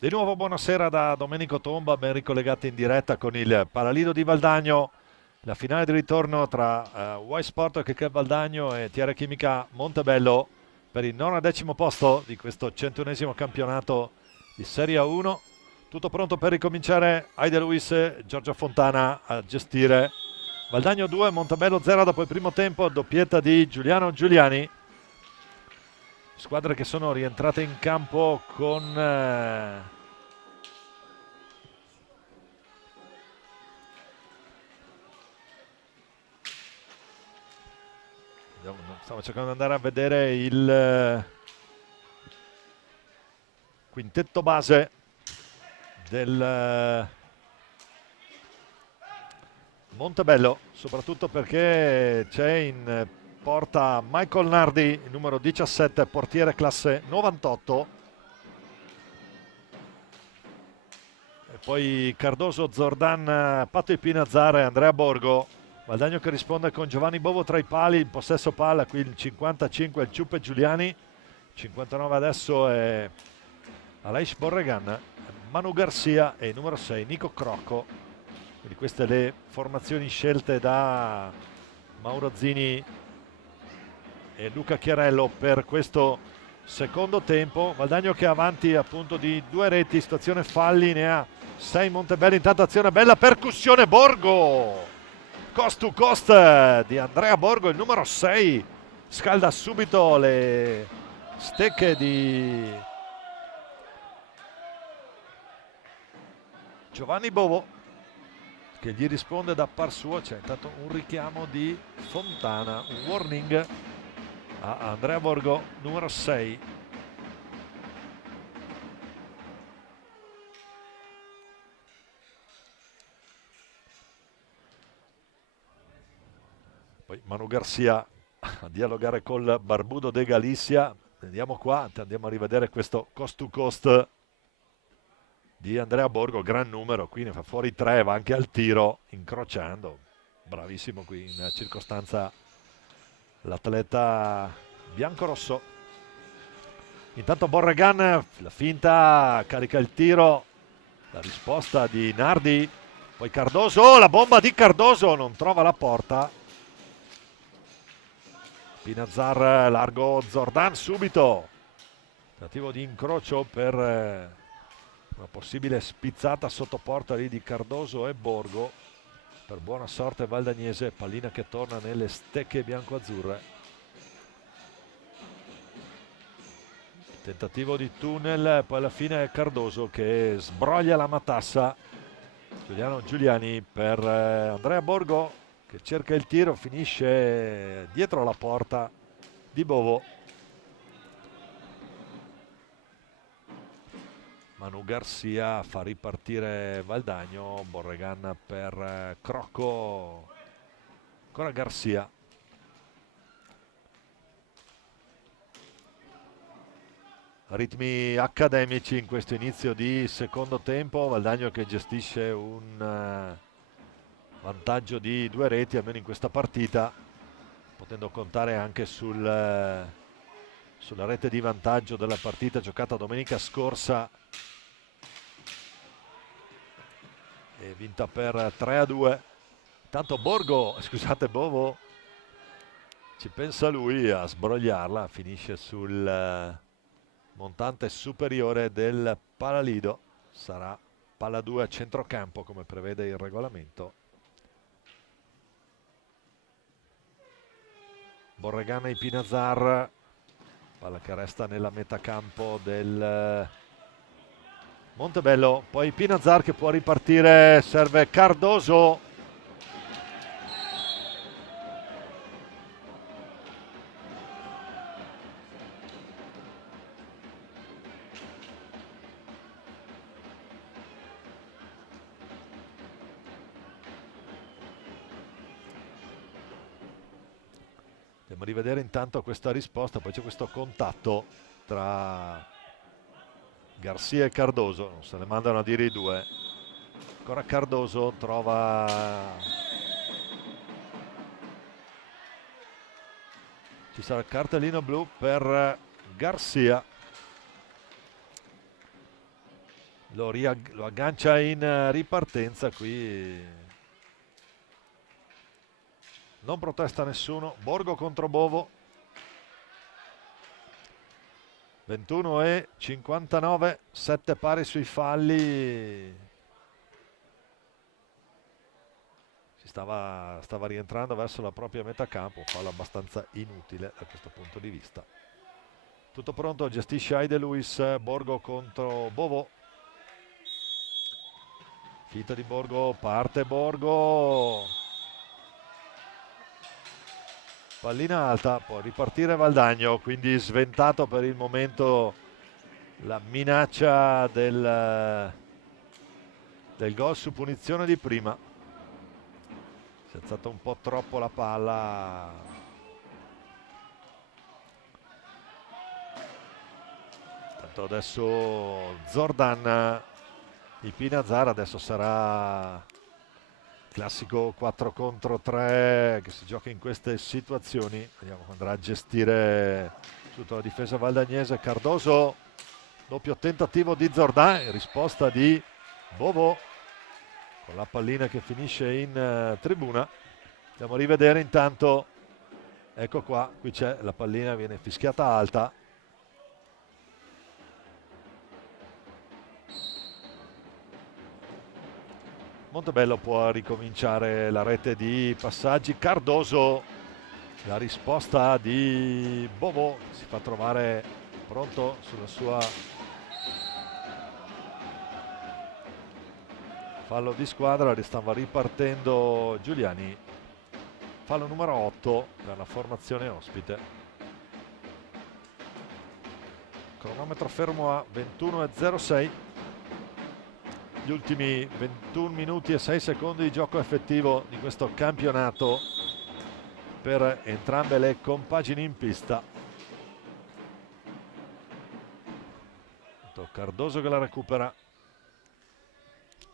Di nuovo buonasera da Domenico Tomba, ben ricollegati in diretta con il Palalido di Valdagno, la finale di ritorno tra Y Sport che è Valdagno e TR Chimica Montebello per il 9° posto di questo 101esimo campionato di Serie 1. Tutto pronto per ricominciare, Aide Luis e Giorgio Fontana a gestire. Valdagno 2, Montebello 0 dopo il primo tempo, doppietta di Giuliano Giuliani. Squadre che sono rientrate in campo con stavo cercando di andare a vedere il quintetto base del Montebello, soprattutto perché c'è in porta Michael Nardi, il numero 17, portiere classe 98, e poi Cardoso, Zordan, Pato Ipinazzar e Andrea Borgo. Valdagno che risponde con Giovanni Bovo tra i pali, in possesso palla, qui il 55 è il Ciuppe Giuliani, 59 adesso è Aleix Borregan, Manu Garcia e il numero 6 Nico Crocco. Quindi queste le formazioni scelte da Mauro Zini e Luca Chiarello per questo secondo tempo. Valdagno che è avanti appunto di 2 reti, situazione falli, ne ha 6 Montebello. Intanto azione bella, percussione, Borgo, cost to cost di Andrea Borgo, il numero 6 scalda subito le stecche di Giovanni Bovo che gli risponde da par suo. C'è intanto un richiamo di Fontana, un warning a Andrea Borgo, numero 6. Poi Manu Garcia a dialogare col Barbudo de Galicia. Andiamo qua, andiamo a rivedere questo cost to cost di Andrea Borgo, gran numero, qui ne fa fuori 3, va anche al tiro incrociando, bravissimo qui in circostanza l'atleta biancorosso. Intanto Borregan, la finta, carica il tiro, la risposta di Nardi, poi Cardoso, la bomba di Cardoso, non trova la porta. Pinazzar largo, Zordan subito, tentativo di incrocio per una possibile spizzata sotto porta lì di Cardoso e Borgo. Per buona sorte valdagnese, pallina che torna nelle stecche bianco-azzurre. Tentativo di tunnel, poi alla fine è Cardoso che sbroglia la matassa. Giuliano Giuliani per Andrea Borgo che cerca il tiro, finisce dietro la porta di Bovo. Manu Garcia fa ripartire Valdagno, Borregan per Crocco, ancora Garcia. Ritmi accademici in questo inizio di secondo tempo, Valdagno che gestisce un vantaggio di 2 reti almeno in questa partita, potendo contare anche sulla rete di vantaggio della partita giocata domenica scorsa e vinta per 3-2. Intanto Bovo ci pensa lui a sbrogliarla, finisce sul montante superiore del Palalido, sarà palla 2 a centrocampo come prevede il regolamento. Borregan e Pinazzar, palla che resta nella metà campo del Montebello, poi Pinazzar che può ripartire, serve Cardoso. Andiamo a rivedere intanto questa risposta, poi c'è questo contatto tra Garcia e Cardoso, non se ne mandano a dire i due. Ancora Cardoso trova, ci sarà il cartellino blu per Garcia. lo aggancia in ripartenza qui. Non protesta nessuno. Borgo contro Bovo. 21:59, 7 pari sui falli. Stava rientrando verso la propria metà campo, un fallo abbastanza inutile da questo punto di vista. Tutto pronto, gestisce Aide Luis. Borgo contro Bovo. Finta di Borgo, parte Borgo. Pallina alta, può ripartire Valdagno, quindi sventato per il momento la minaccia del gol su punizione di prima. Si è alzata un po' troppo la palla. Tanto adesso Zordan, il Pinazzara adesso sarà classico 4 contro 3 che si gioca in queste situazioni. Vediamo come andrà a gestire tutta la difesa valdagnese. Cardoso, doppio tentativo di Zordan in risposta di Bovo con la pallina che finisce in tribuna. Andiamo a rivedere intanto, ecco qua, qui c'è la pallina, viene fischiata alta. Montebello può ricominciare la rete di passaggi. Cardoso, la risposta di Bovo, si fa trovare pronto sulla sua fallo di squadra. Stava ripartendo Giuliani. Fallo numero 8 per la formazione ospite. Cronometro fermo a 21:06. Gli ultimi 21 minuti e 6 secondi di gioco effettivo di questo campionato per entrambe le compagini in pista. Cardoso che la recupera.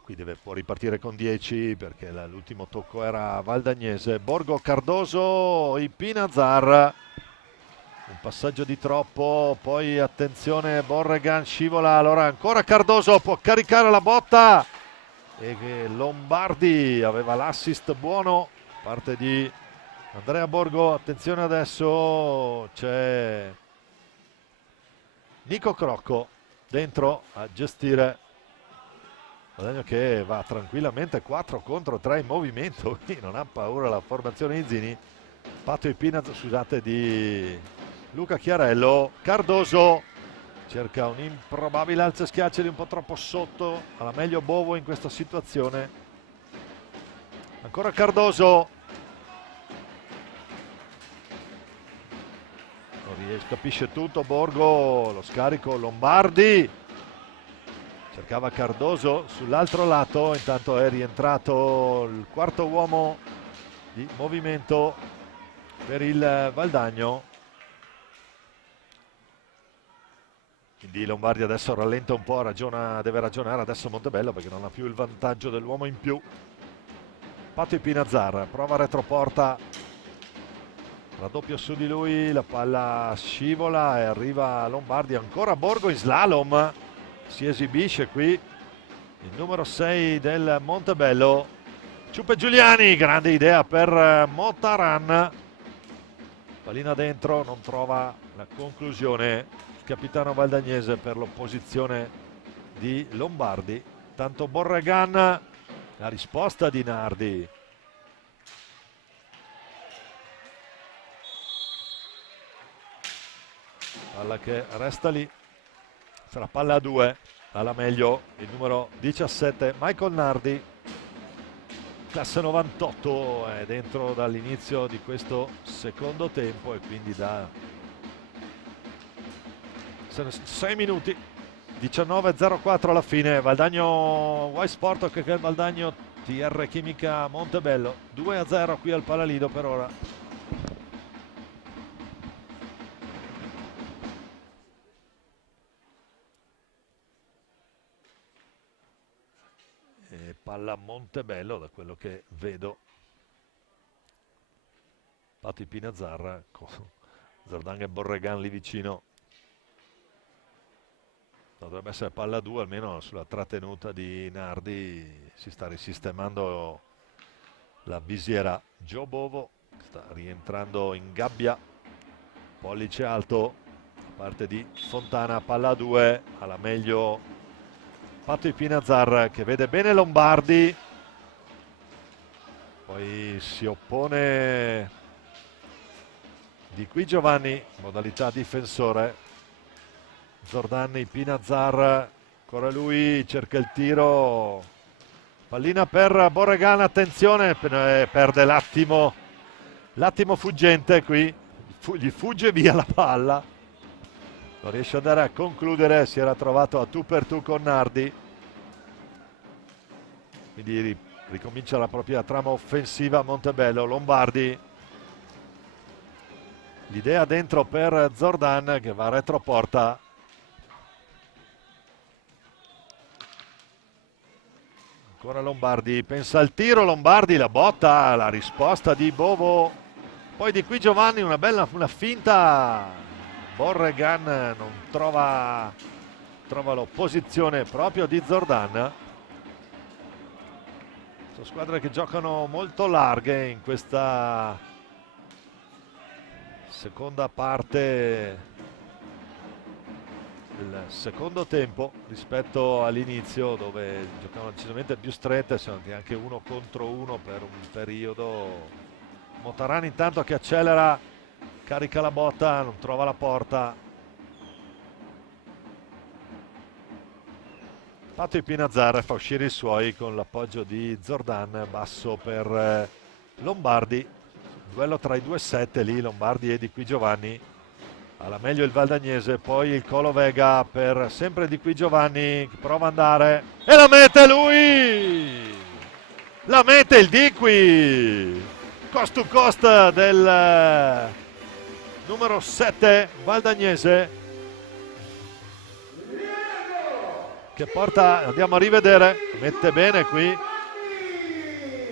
Qui può ripartire con 10 perché l'ultimo tocco era valdagnese. Borgo, Cardoso, il Pinazzar. Un passaggio di troppo, poi attenzione, Borregan scivola, allora ancora Cardoso, può caricare la botta e Lombardi aveva l'assist buono, parte di Andrea Borgo. Attenzione adesso, c'è Nico Crocco dentro a gestire. Guadagno che va tranquillamente 4 contro 3 in movimento, qui non ha paura la formazione Izzini. Patto Ipina, scusate, di Luca Chiarello. Cardoso cerca un improbabile alza e schiacciali un po' troppo sotto, alla meglio Bovo in questa situazione. Ancora Cardoso, non riesce, capisce tutto Borgo, lo scarico Lombardi, cercava Cardoso sull'altro lato, intanto è rientrato il quarto uomo di movimento per il Valdagno. Quindi Lombardi adesso rallenta un po', deve ragionare adesso Montebello perché non ha più il vantaggio dell'uomo in più. Patto Pinazzar, prova retroporta, raddoppio su di lui, la palla scivola e arriva Lombardi, ancora Borgo in slalom, si esibisce qui il numero 6 del Montebello. Ciuppe Giuliani, grande idea per Motaran, pallina dentro, non trova la conclusione capitano valdagnese per l'opposizione di Lombardi. Tanto Borregan, la risposta di Nardi. Palla che resta lì, sarà palla a 2, alla meglio il numero 17 Michael Nardi, classe 98, è dentro dall'inizio di questo secondo tempo e quindi da 6 minuti, 19:04 alla fine. Valdagno Y Sport che è il Valdagno TR Chimica Montebello 2-0 qui al Palalido per ora. E palla Montebello da quello che vedo. Patti Pinazzarra con Zordan e Borregan lì vicino. Dovrebbe essere palla 2, almeno sulla trattenuta di Nardi si sta risistemando la visiera. Gio Bovo sta rientrando in gabbia, pollice alto da parte di Fontana, palla 2, alla meglio Patto Ipinazzar che vede bene Lombardi, poi si oppone Di Qui Giovanni, modalità difensore. Zordan, Ipinazzar, ancora lui, cerca il tiro, pallina per Borregan, attenzione, perde l'attimo fuggente qui, gli fugge via la palla, non riesce ad andare a concludere, si era trovato a tu per tu con Nardi, quindi ricomincia la propria trama offensiva Montebello. Lombardi, l'idea dentro per Zordan che va a retroporta. Ancora Lombardi, pensa al tiro, Lombardi, la botta, la risposta di Bovo, poi Di Qui Giovanni, una finta, Borregan non trova l'opposizione proprio di Zordan. Sono squadre che giocano molto larghe in questa seconda parte del secondo tempo rispetto all'inizio, dove giocavano decisamente più strette, sono andati anche 1 contro 1 per un periodo. Motaran intanto che accelera, carica la botta, non trova la porta. Patto Ipinazzar fa uscire i suoi con l'appoggio di Zordan, basso per Lombardi, duello tra i 2-7 lì, Lombardi e Di Qui Giovanni. Alla meglio il Valdagnese, poi il Colo Vega per sempre Di Qui Giovanni, che prova ad andare e la mette lui! La mette il Di Qui! Cost to cost del numero 7 Valdagnese, che porta, andiamo a rivedere, mette bene qui,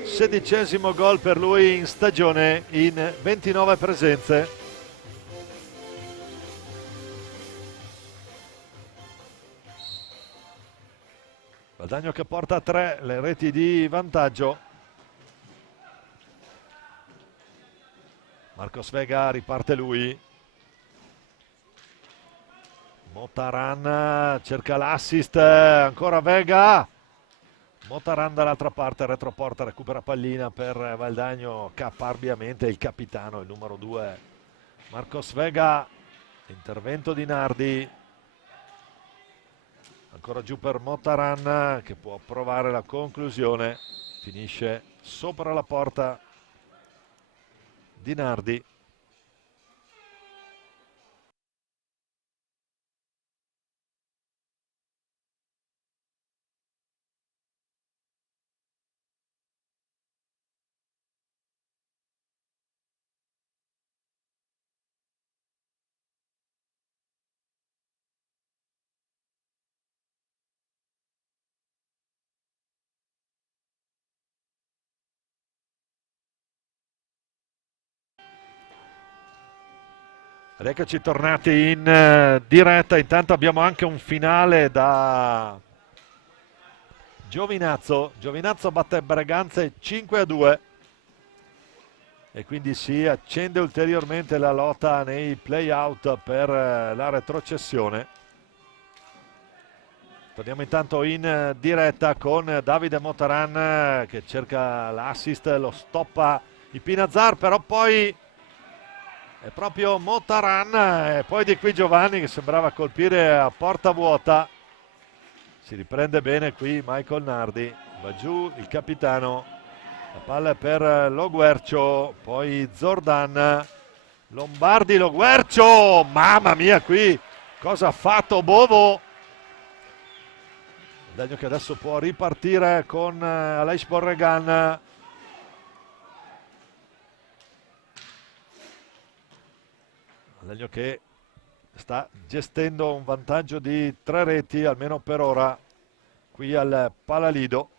16° gol per lui in stagione in 29 presenze. Valdagno che porta a 3 le reti di vantaggio. Marcos Vega, riparte lui. Motaran cerca l'assist, ancora Vega. Motaran dall'altra parte, retroporta, recupera pallina per Valdagno, caparbiamente il capitano, il numero 2. Marcos Vega, intervento di Nardi. Ancora giù per Motaran che può provare la conclusione, finisce sopra la porta di Nardi. Ed eccoci tornati in diretta, intanto abbiamo anche un finale da Giovinazzo. Giovinazzo batte Braganza 5-2 e quindi si accende ulteriormente la lotta nei play-out per la retrocessione. Torniamo intanto in diretta con Davide Motaran che cerca l'assist, lo stoppa Ipinazzar, però poi è proprio Motaran e poi Di Qui Giovanni che sembrava colpire a porta vuota. Si riprende bene qui Michael Nardi, va giù il capitano, la palla è per Lo Guercio, poi Zordan, Lombardi, Lo Guercio, mamma mia qui cosa ha fatto Bovo. Dagno che adesso può ripartire con Aleix Borregan. Dagno che sta gestendo un vantaggio di 3 reti almeno per ora qui al Palalido.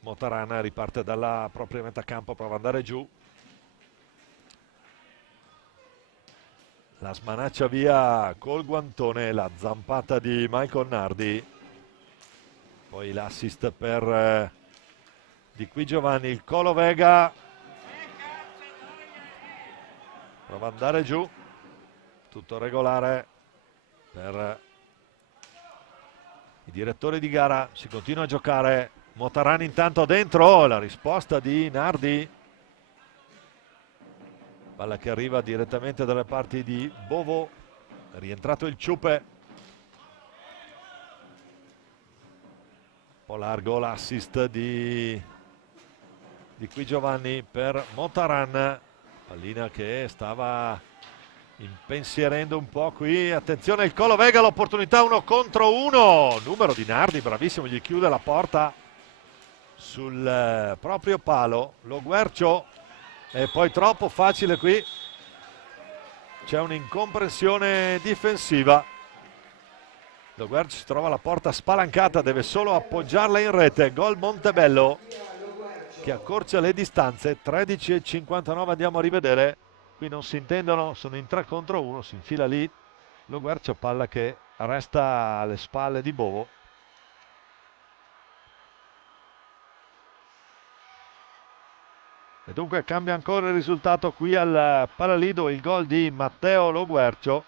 Motaran riparte dalla propria metà campo, prova ad andare giù. la smanaccia via col guantone, la zampata di Michael Nardi, poi l'assist per Di Qui Giovanni, il Colo Vega prova ad andare giù, tutto regolare per i direttori di gara, si continua a giocare. Motarani intanto dentro, la risposta di Nardi, palla che arriva direttamente dalle parti di Bovo, è rientrato il Ciupe, un po' largo l'assist di Qui Giovanni per Motaran, pallina che stava impensierendo un po' qui. Attenzione il Colo Vega, l'opportunità 1 contro 1, numero di Nardi, bravissimo, gli chiude la porta sul proprio palo. Lo Guercio è poi troppo facile qui, c'è un'incomprensione difensiva. Lo Guercio si trova la porta spalancata, deve solo appoggiarla in rete. Gol Montebello che accorcia le distanze, 13:59, andiamo a rivedere. Qui non si intendono, sono in 3 contro 1, si infila lì Lo Guercio, palla che resta alle spalle di Bovo. E dunque cambia ancora il risultato qui al Palalido, il gol di Matteo Lo Guercio.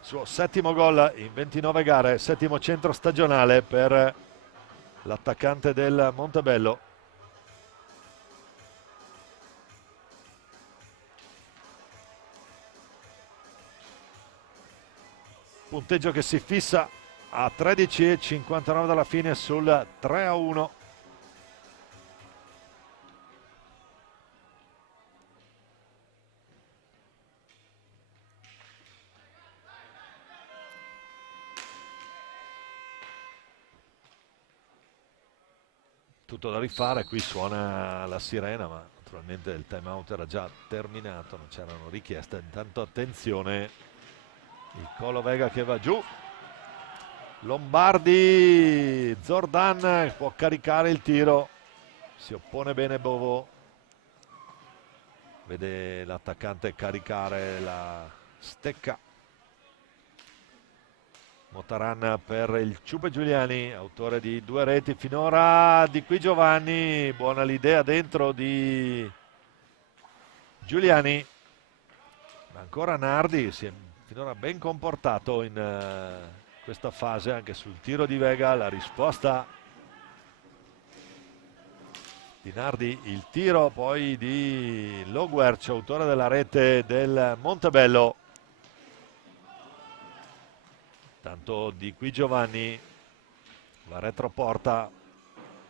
Suo settimo gol in 29 gare, settimo centro stagionale per l'attaccante del Montebello. Punteggio che si fissa a 13:59 dalla fine sul 3-1. Tutto da rifare, qui suona la sirena, ma naturalmente il time out era già terminato, non c'erano richieste. Intanto attenzione, il Colo Vega che va giù, Lombardi, Zordan può caricare il tiro, si oppone bene Bovo, vede l'attaccante caricare la stecca. Motaran per il Ciupe Giuliani, autore di 2 reti finora. Di Qui Giovanni, buona l'idea dentro di Giuliani, ma ancora Nardi si è finora ben comportato in questa fase, anche sul tiro di Vega. La risposta di Nardi, il tiro poi di Lo Guercio, autore della rete del Montebello. Tanto Di Qui Giovanni la retroporta,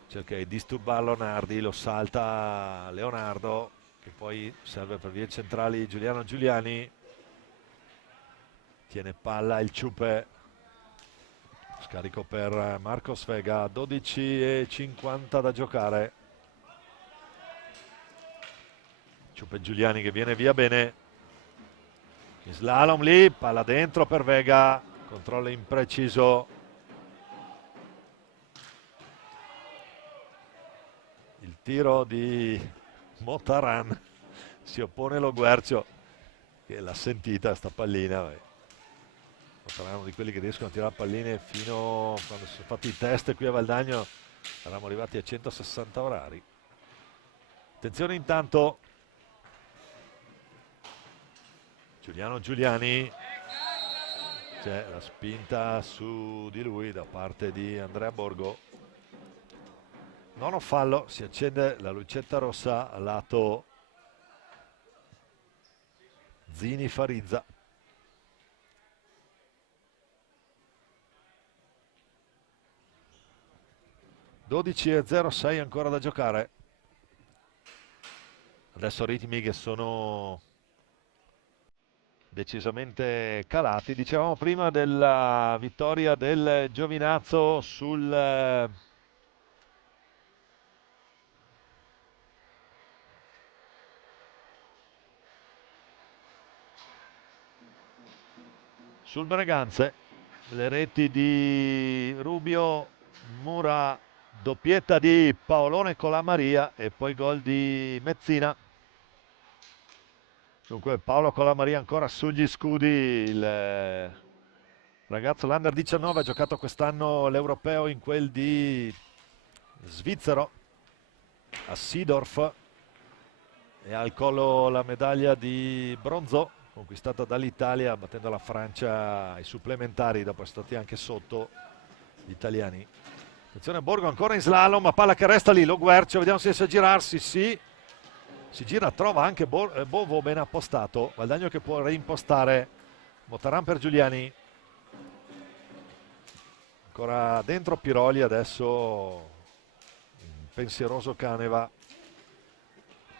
cerca di disturbarlo Nardi, lo salta Leonardo che poi serve per vie centrali Giuliano Giuliani, tiene palla il Ciupe, scarico per Marcos Vega, 12:50 da giocare. Ciupe Giuliani che viene via bene, in slalom lì, palla dentro per Vega, controllo impreciso, il tiro di Motaran, si oppone Lo Guercio che l'ha sentita sta pallina. Motaran è uno di quelli che riescono a tirare palline fino a quando si sono fatti i test qui a Valdagno, eravamo arrivati a 160 orari. Attenzione intanto Giuliano Giuliani, c'è la spinta su di lui da parte di Andrea Borgo. Nono fallo, si accende la lucetta rossa a lato Zini Farizza. (12:06) ancora da giocare. Adesso ritmi che sono decisamente calati. Dicevamo prima della vittoria del Giovinazzo sul Breganze, le reti di Rubio, Mura, doppietta di Paolone con la Maria e poi gol di Mezzina. Dunque Paolo con la Maria ancora sugli scudi, il ragazzo l'Under 19 ha giocato quest'anno l'Europeo in quel di svizzero a Seedorf e ha al collo la medaglia di bronzo conquistata dall'Italia battendo la Francia ai supplementari dopo essere stati anche sotto gli italiani. Attenzione Borgo ancora in slalom, ma palla che resta lì, lo Guercio, vediamo se riesce a girarsi, sì, si gira, trova anche Bovo ben appostato, Valdagno che può reimpostare, Motaran per Giuliani, ancora dentro Piroli, adesso un pensieroso Caneva,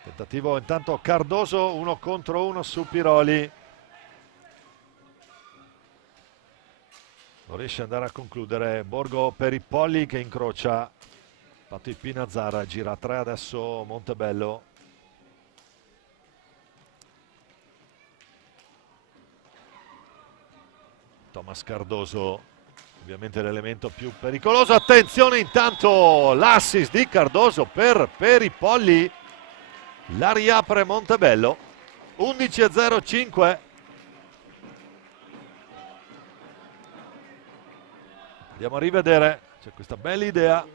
tentativo intanto Cardoso, 1 contro 1 su Piroli, non riesce ad andare a concludere. Borgo per i Polli che incrocia Patto Pinazzara, gira 3 adesso Montebello. Thomas Cardoso, ovviamente l'elemento più pericoloso. Attenzione intanto l'assist di Cardoso per i Polli. La riapre Montebello. 11-0-5. Andiamo a rivedere, c'è questa bella idea.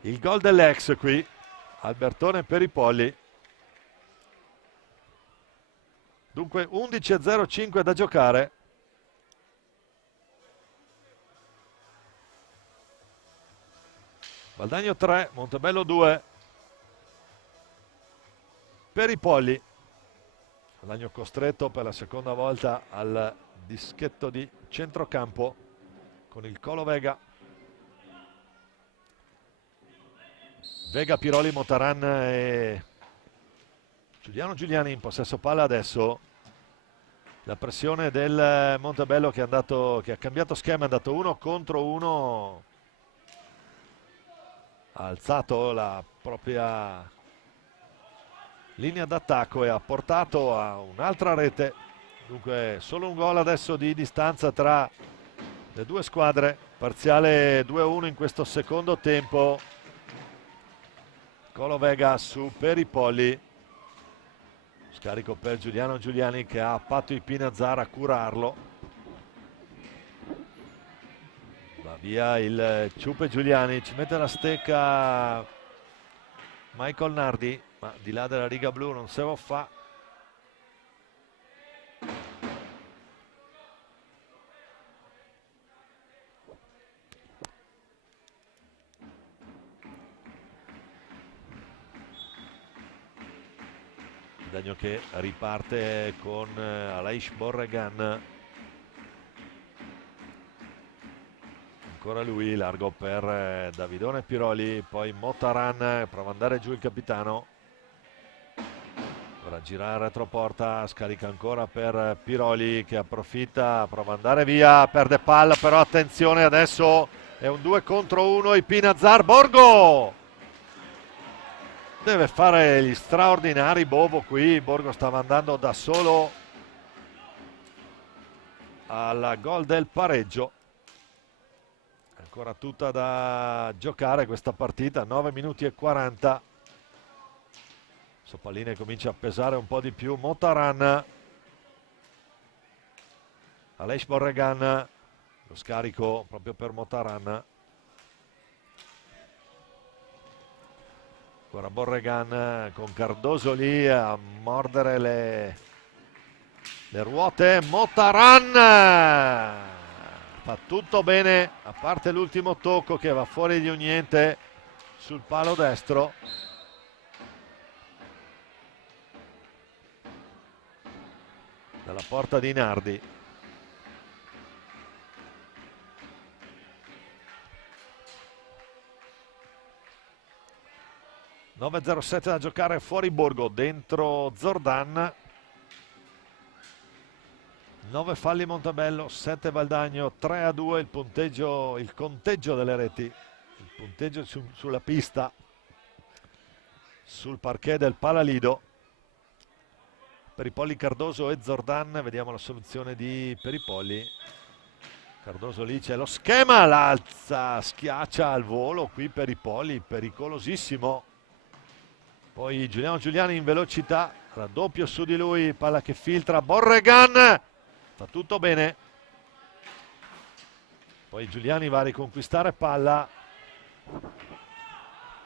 Il gol dell'ex qui, Albertone per i Polli. Dunque 11-0-5 da giocare. Valdagno 3, Montebello 2. Per i Polli. Valdagno costretto per la seconda volta al dischetto di centrocampo con il Colo Vega. Vega, Piroli, Motaran e Giuliano Giuliani in possesso palla adesso. La pressione del Montebello che ha cambiato schema, è andato 1 contro 1. Ha alzato la propria linea d'attacco e ha portato a un'altra rete. Dunque solo un gol adesso di distanza tra le due squadre, parziale 2-1 in questo secondo tempo. Colo Vega su per i Polli, scarico per Giuliano Giuliani che ha Patto Pinazzara a curarlo, va via il Ciupe Giuliani, ci mette la stecca Michael Nardi, ma di là della riga blu non se lo fa. Valdagno che riparte con Aleix Borregan, ancora lui, largo per Davidone Piroli, poi Motaran, prova ad andare giù il capitano, ora girare retroporta, scarica ancora per Piroli che approfitta, prova ad andare via, perde palla, però attenzione adesso è un 2 contro 1, Pinazzar, Borgo! Deve fare gli straordinari Bovo qui, Borgo stava andando da solo al gol del pareggio. Ancora tutta da giocare questa partita, 9 minuti e 40. Sopalline comincia a pesare un po' di più. Motaran, Aleix Borregan, lo scarico proprio per Motaran. Ancora Borregan con Cardoso lì a mordere le ruote. Motaran fa tutto bene, a parte l'ultimo tocco che va fuori di un niente sul palo destro. Dalla porta di Nardi. (9:07) da giocare fuori Borgo, dentro Zordan. 9 falli Montebello, 7 Valdagno, 3-2 il punteggio, il conteggio delle reti, il punteggio sulla pista, sul parquet del Palalido. Per i Polli Cardoso e Zordan, vediamo la soluzione di Peripolli. Cardoso lì c'è lo schema, l'alza, schiaccia al volo qui per i Poli, pericolosissimo. Poi Giuliano Giuliani in velocità, raddoppio su di lui, palla che filtra, Borregan, fa tutto bene. Poi Giuliani va a riconquistare palla,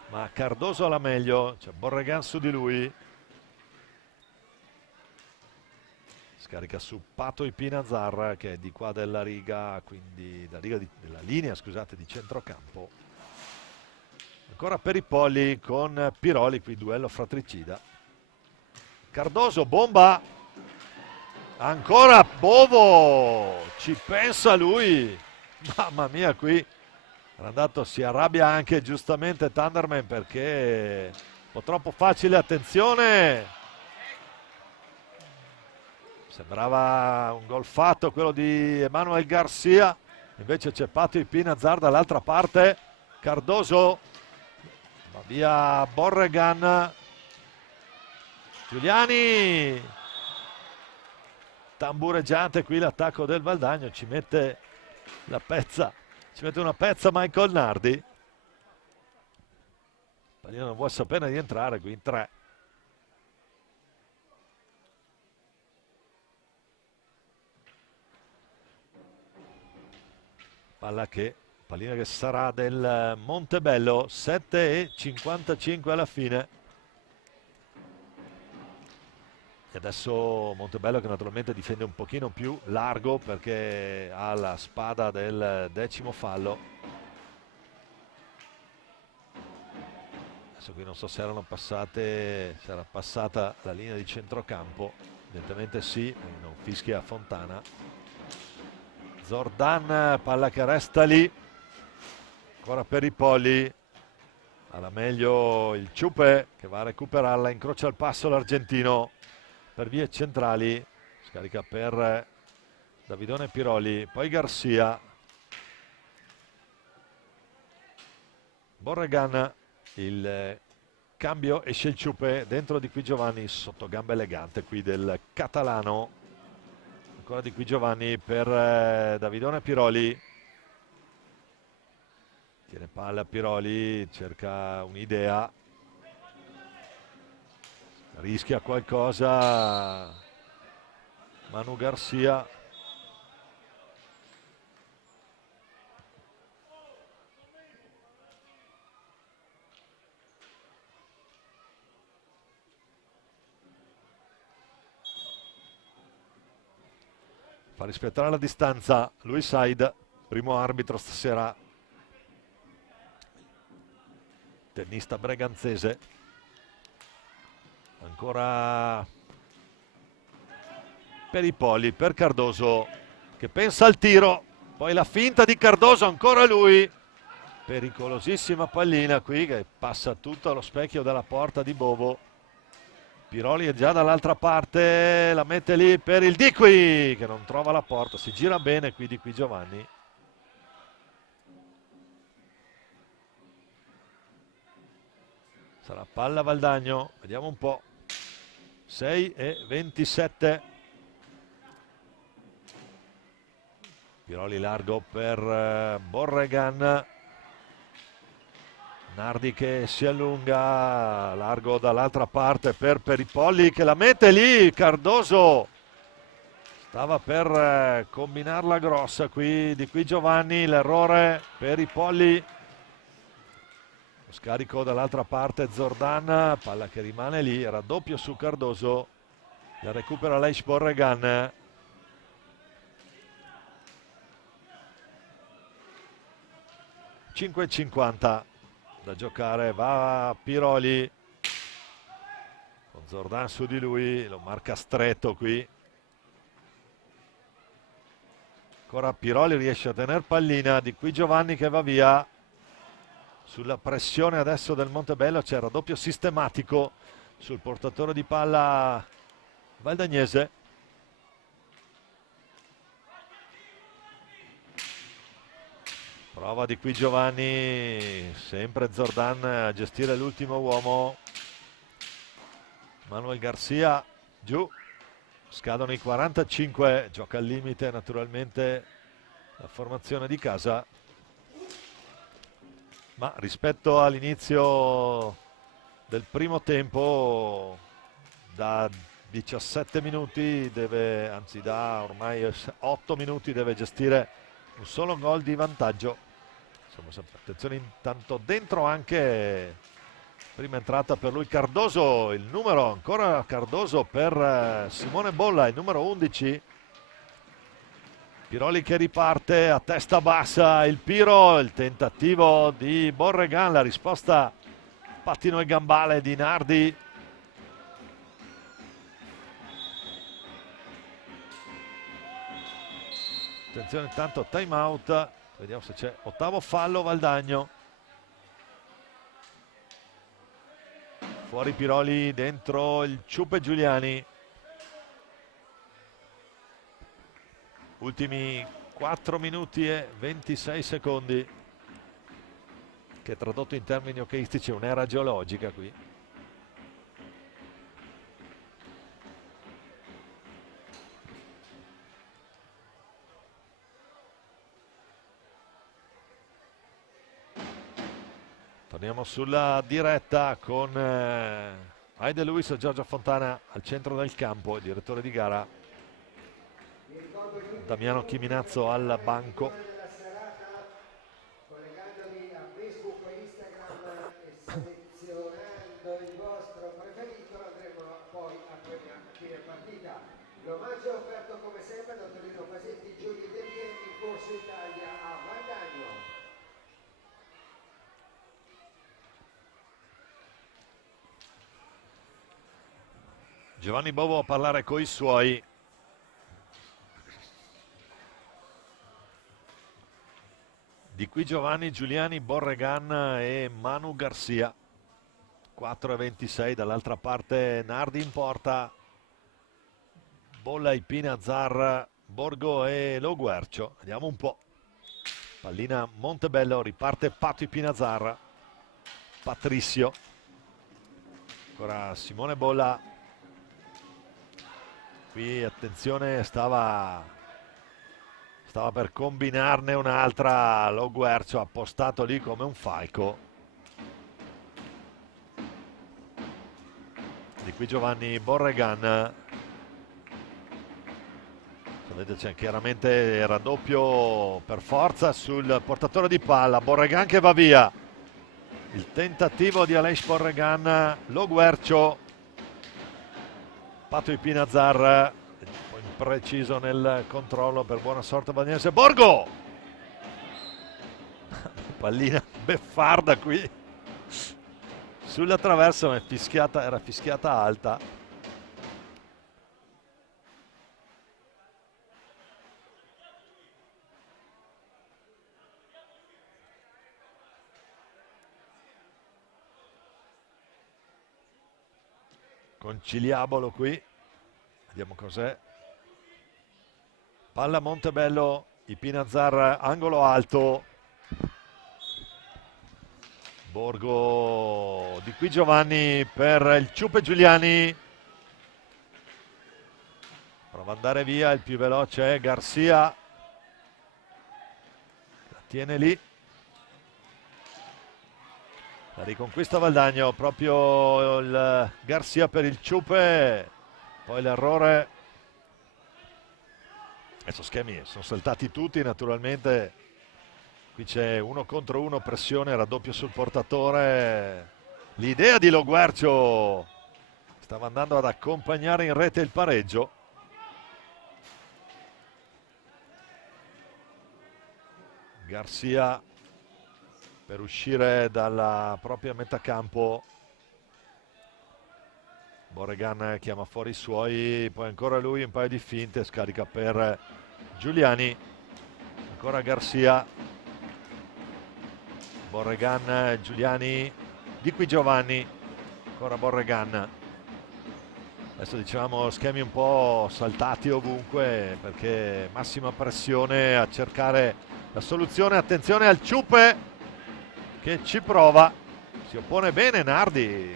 ma Cardoso alla meglio, c'è Borregan su di lui. Scarica su Pato Ipinazar che è di qua della riga, quindi della linea, scusate, di centrocampo. Ancora per i Poli con Piroli, qui duello fratricida. Cardoso, bomba, ancora Bovo, ci pensa lui, mamma mia, qui era andato, si arrabbia anche giustamente Thunderman perché un po' troppo facile, attenzione. Sembrava un gol fatto quello di Emanuel Garcia, invece c'è Pato Ipinazar dall'altra parte. Cardoso, va via Borregan, Giuliani, tambureggiante qui l'attacco del Valdagno, ci mette una pezza Michael Nardi. Pallino non vuole sapere di entrare qui in 3. Pallina che sarà del Montebello, 7:55 alla fine. E adesso Montebello che naturalmente difende un pochino più largo perché ha la spada del 10° fallo. Adesso qui non so se era passata la linea di centrocampo, evidentemente sì, non fischia Fontana. Zordan, palla che resta lì, ancora per i Poli, alla meglio il Ciupe che va a recuperarla, incrocia il passo l'argentino per vie centrali, scarica per Davidone Piroli, poi Garcia, Borregan, il cambio, esce il Ciupe, dentro di qui Giovanni, sotto gamba elegante qui del catalano. Ancora di qui Giovanni per Davidone Piroli, tiene palla Piroli, cerca un'idea, rischia qualcosa Manu Garcia. Fa rispettare la distanza Luis Said, primo arbitro stasera, tennista breganzese. Ancora per i Poli, per Cardoso che pensa al tiro, poi la finta di Cardoso, ancora lui, pericolosissima pallina qui che passa tutto allo specchio della porta di Bovo. Piroli è già dall'altra parte, la mette lì per il Di Qui che non trova la porta, si gira bene qui Di Qui Giovanni. Sarà palla Valdagno, vediamo un po'. 6:27. Piroli largo per Borregan. Nardi che si allunga, largo dall'altra parte per i Poli che la mette lì. Cardoso stava per combinarla grossa qui Di Qui Giovanni, l'errore per i Poli. Lo scarico dall'altra parte Zordan, palla che rimane lì, raddoppio su Cardoso, la recupera Leish Borregan. $5,50 da giocare, va Piroli con Zordan su di lui, lo marca stretto qui. Ancora Piroli riesce a tenere pallina, Di Qui Giovanni che va via. Sulla pressione adesso del Montebello c'è raddoppio sistematico sul portatore di palla valdagnese. Prova Di Qui Giovanni, sempre Zordan a gestire l'ultimo uomo. Manuel Garcia giù, scadono i 45, gioca al limite naturalmente la formazione di casa, ma rispetto all'inizio del primo tempo da 17 minuti deve, anzi da ormai 8 minuti deve gestire un solo gol di vantaggio. Insomma, attenzione intanto dentro anche prima entrata per lui Cardoso, il numero ancora Cardoso per Simone Bolla, il numero 11. Piroli che riparte a testa bassa, il Piro, il tentativo di Borregan, la risposta pattino e gambale di Nardi. Attenzione intanto, time out, vediamo se c'è ottavo fallo Valdagno. Fuori Piroli, dentro il Ciupe Giuliani. Ultimi 4 minuti e 26 secondi, che tradotto in termini hockeyistici è un'era geologica qui. Torniamo sulla diretta con Aide Luis e Giorgio Fontana al centro del campo, il direttore di gara Damiano Chiminazzo al banco. Collegandovi a Facebook o Instagram e selezionando il vostro preferito, andremo poi a fine partita. L'omaggio offerto come sempre da Torino Pasetti Giulio Delie in Corso Italia a Valdagno. Giovanni Bovo a parlare con i suoi. Di qui Giovanni, Giuliani, Borregan e Manu Garcia. 4:26, dall'altra parte Nardi in porta, Bolla, Ipina, Zar, Borgo e Lo Guercio. Vediamo un po'. Pallina Montebello, riparte Pato Ipina-Zar, Patricio. Ancora Simone Bolla. Qui attenzione, stava per combinarne un'altra, Lo Guercio appostato lì come un falco. Di qui Giovanni Borregan. Vedete, c'è chiaramente raddoppio per forza sul portatore di palla. Borregan che va via. Il tentativo di Aleix Borregan, Lo Guercio, Pato Ipina-Zar, preciso nel controllo per buona sorte Bagnese. Borgo, pallina beffarda qui sulla traversa, ma era fischiata alta. Conciliabolo qui, vediamo cos'è. Palla Montebello, Ipina-Zar, angolo alto. Borgo, di qui Giovanni per il Ciupe Giuliani. Prova ad andare via, il più veloce è Garcia. La tiene lì. La riconquista Valdagno, proprio il Garcia per il Ciupe. Poi l'errore. Adesso schemi sono saltati tutti naturalmente. Qui c'è 1 contro 1, pressione, raddoppio sul portatore. L'idea di Lo Guercio stava andando ad accompagnare in rete il pareggio. Garcia per uscire dalla propria metà campo. Borregan chiama fuori i suoi, poi ancora lui un paio di finte, scarica per Giuliani, ancora Garcia, Borregan, Giuliani, di qui Giovanni, ancora Borregan. Adesso diciamo schemi un po' saltati ovunque perché massima pressione a cercare la soluzione. Attenzione al Ciupe che ci prova, si oppone bene Nardi,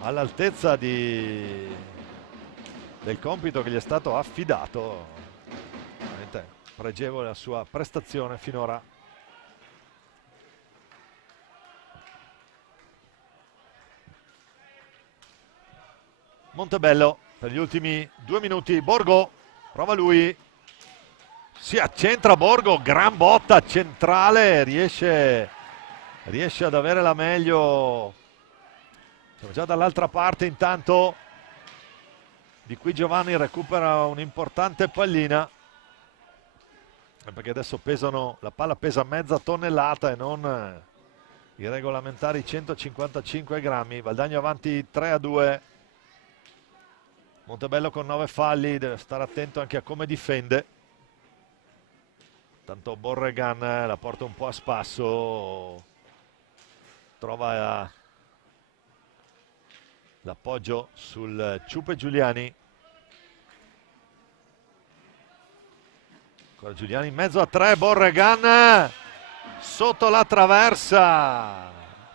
all'altezza del compito che gli è stato affidato. Veramente pregevole la sua prestazione finora. Montebello per gli ultimi 2 minuti. Borgo prova lui, si accentra Borgo, gran botta centrale, riesce ad avere la meglio. Siamo già dall'altra parte intanto. Di qui Giovanni recupera un'importante pallina, perché adesso la palla pesa mezza tonnellata e non i regolamentari 155 grammi. Valdagno avanti 3-2. Montebello con 9 falli, deve stare attento anche a come difende. Tanto Borregan la porta un po' a spasso, trova l'appoggio sul Ciupe Giuliani. Ancora Giuliani in mezzo a 3, Borregan sotto la traversa,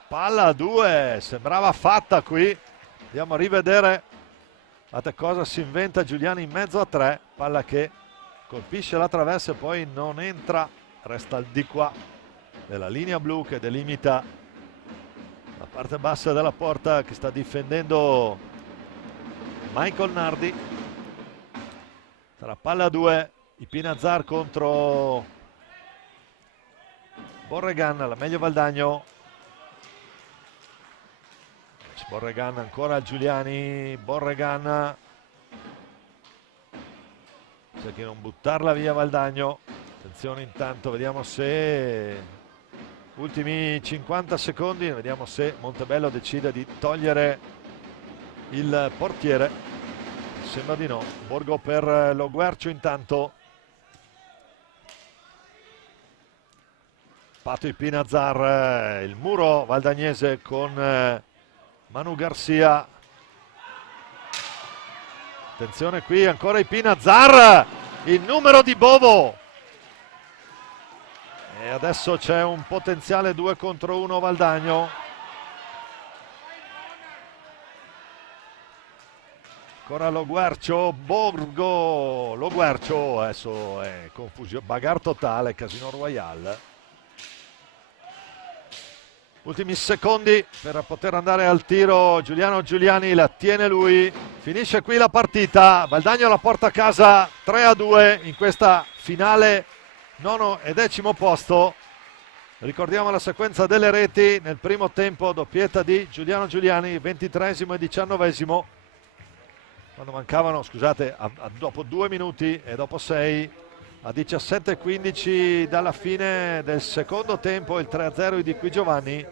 palla a 2, sembrava fatta qui. Andiamo a rivedere. Guardate cosa si inventa Giuliani in mezzo a 3, palla che colpisce la traversa e poi non entra, resta al di qua della linea blu che delimita la parte bassa della porta, che sta difendendo Michael Nardi. Sarà palla a 2, Ipinazar contro Borregan, la meglio Valdagno. Borregan ancora a Giuliani, Borregan cerca di non buttarla via Valdagno. Attenzione intanto, vediamo se ultimi 50 secondi, vediamo se Montebello decide di togliere il portiere. Sembra di no. Borgo per Lo Guercio intanto. Pato Ipinazar, il muro valdagnese con Manu Garcia. Attenzione qui ancora Ipinazar, il numero di Bovo. E adesso c'è un potenziale 2 contro 1 Valdagno. Ancora Lo Guercio, Borgo, Lo Guercio, adesso è confusione, bagarre totale, Casino Royale. Ultimi secondi per poter andare al tiro. Giuliano Giuliani la tiene lui. Finisce qui la partita. Valdagno la porta a casa 3-2 in questa finale, 9° e 10° posto. Ricordiamo la sequenza delle reti. Nel primo tempo doppietta di Giuliano Giuliani, 23° e 19°. Quando mancavano, scusate, dopo 2 minuti e dopo 6, a 17:15 dalla fine del secondo tempo, il 3-0 di Qui Giovanni,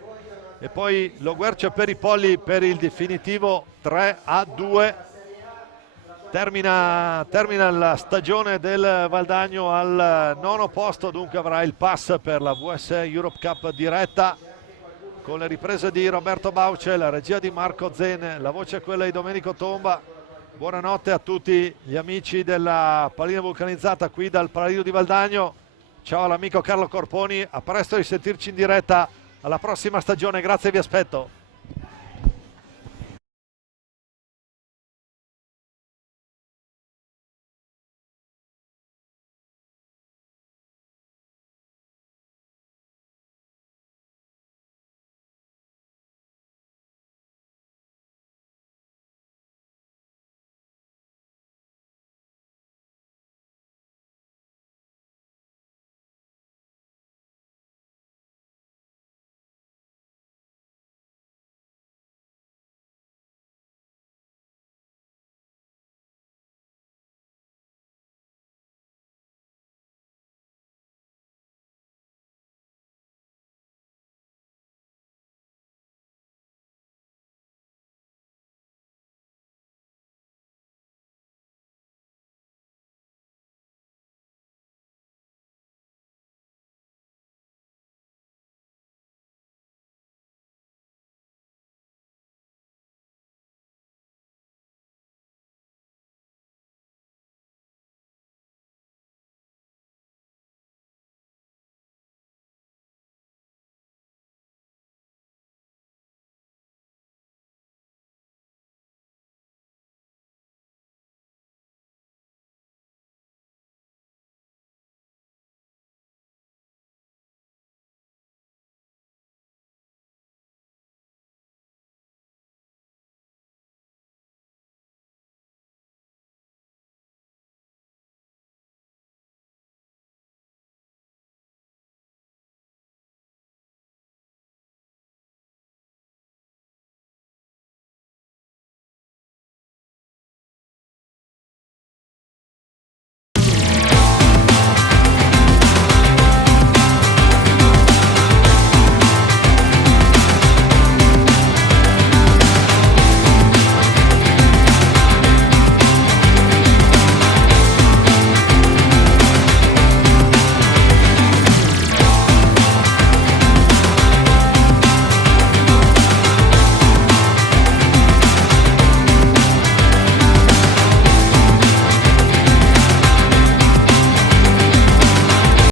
e poi Lo Guercio per i Polli per il definitivo 3-2. Termina la stagione del Valdagno al 9° posto, dunque avrà il pass per la WSE Europe Cup diretta, con le riprese di Roberto Bauce, la regia di Marco Zen, la voce è quella di Domenico Tomba. Buonanotte a tutti gli amici della pallina vulcanizzata qui dal Paradiso di Valdagno. Ciao all'amico Carlo Corponi, a presto, risentirci in diretta alla prossima stagione, grazie e vi aspetto.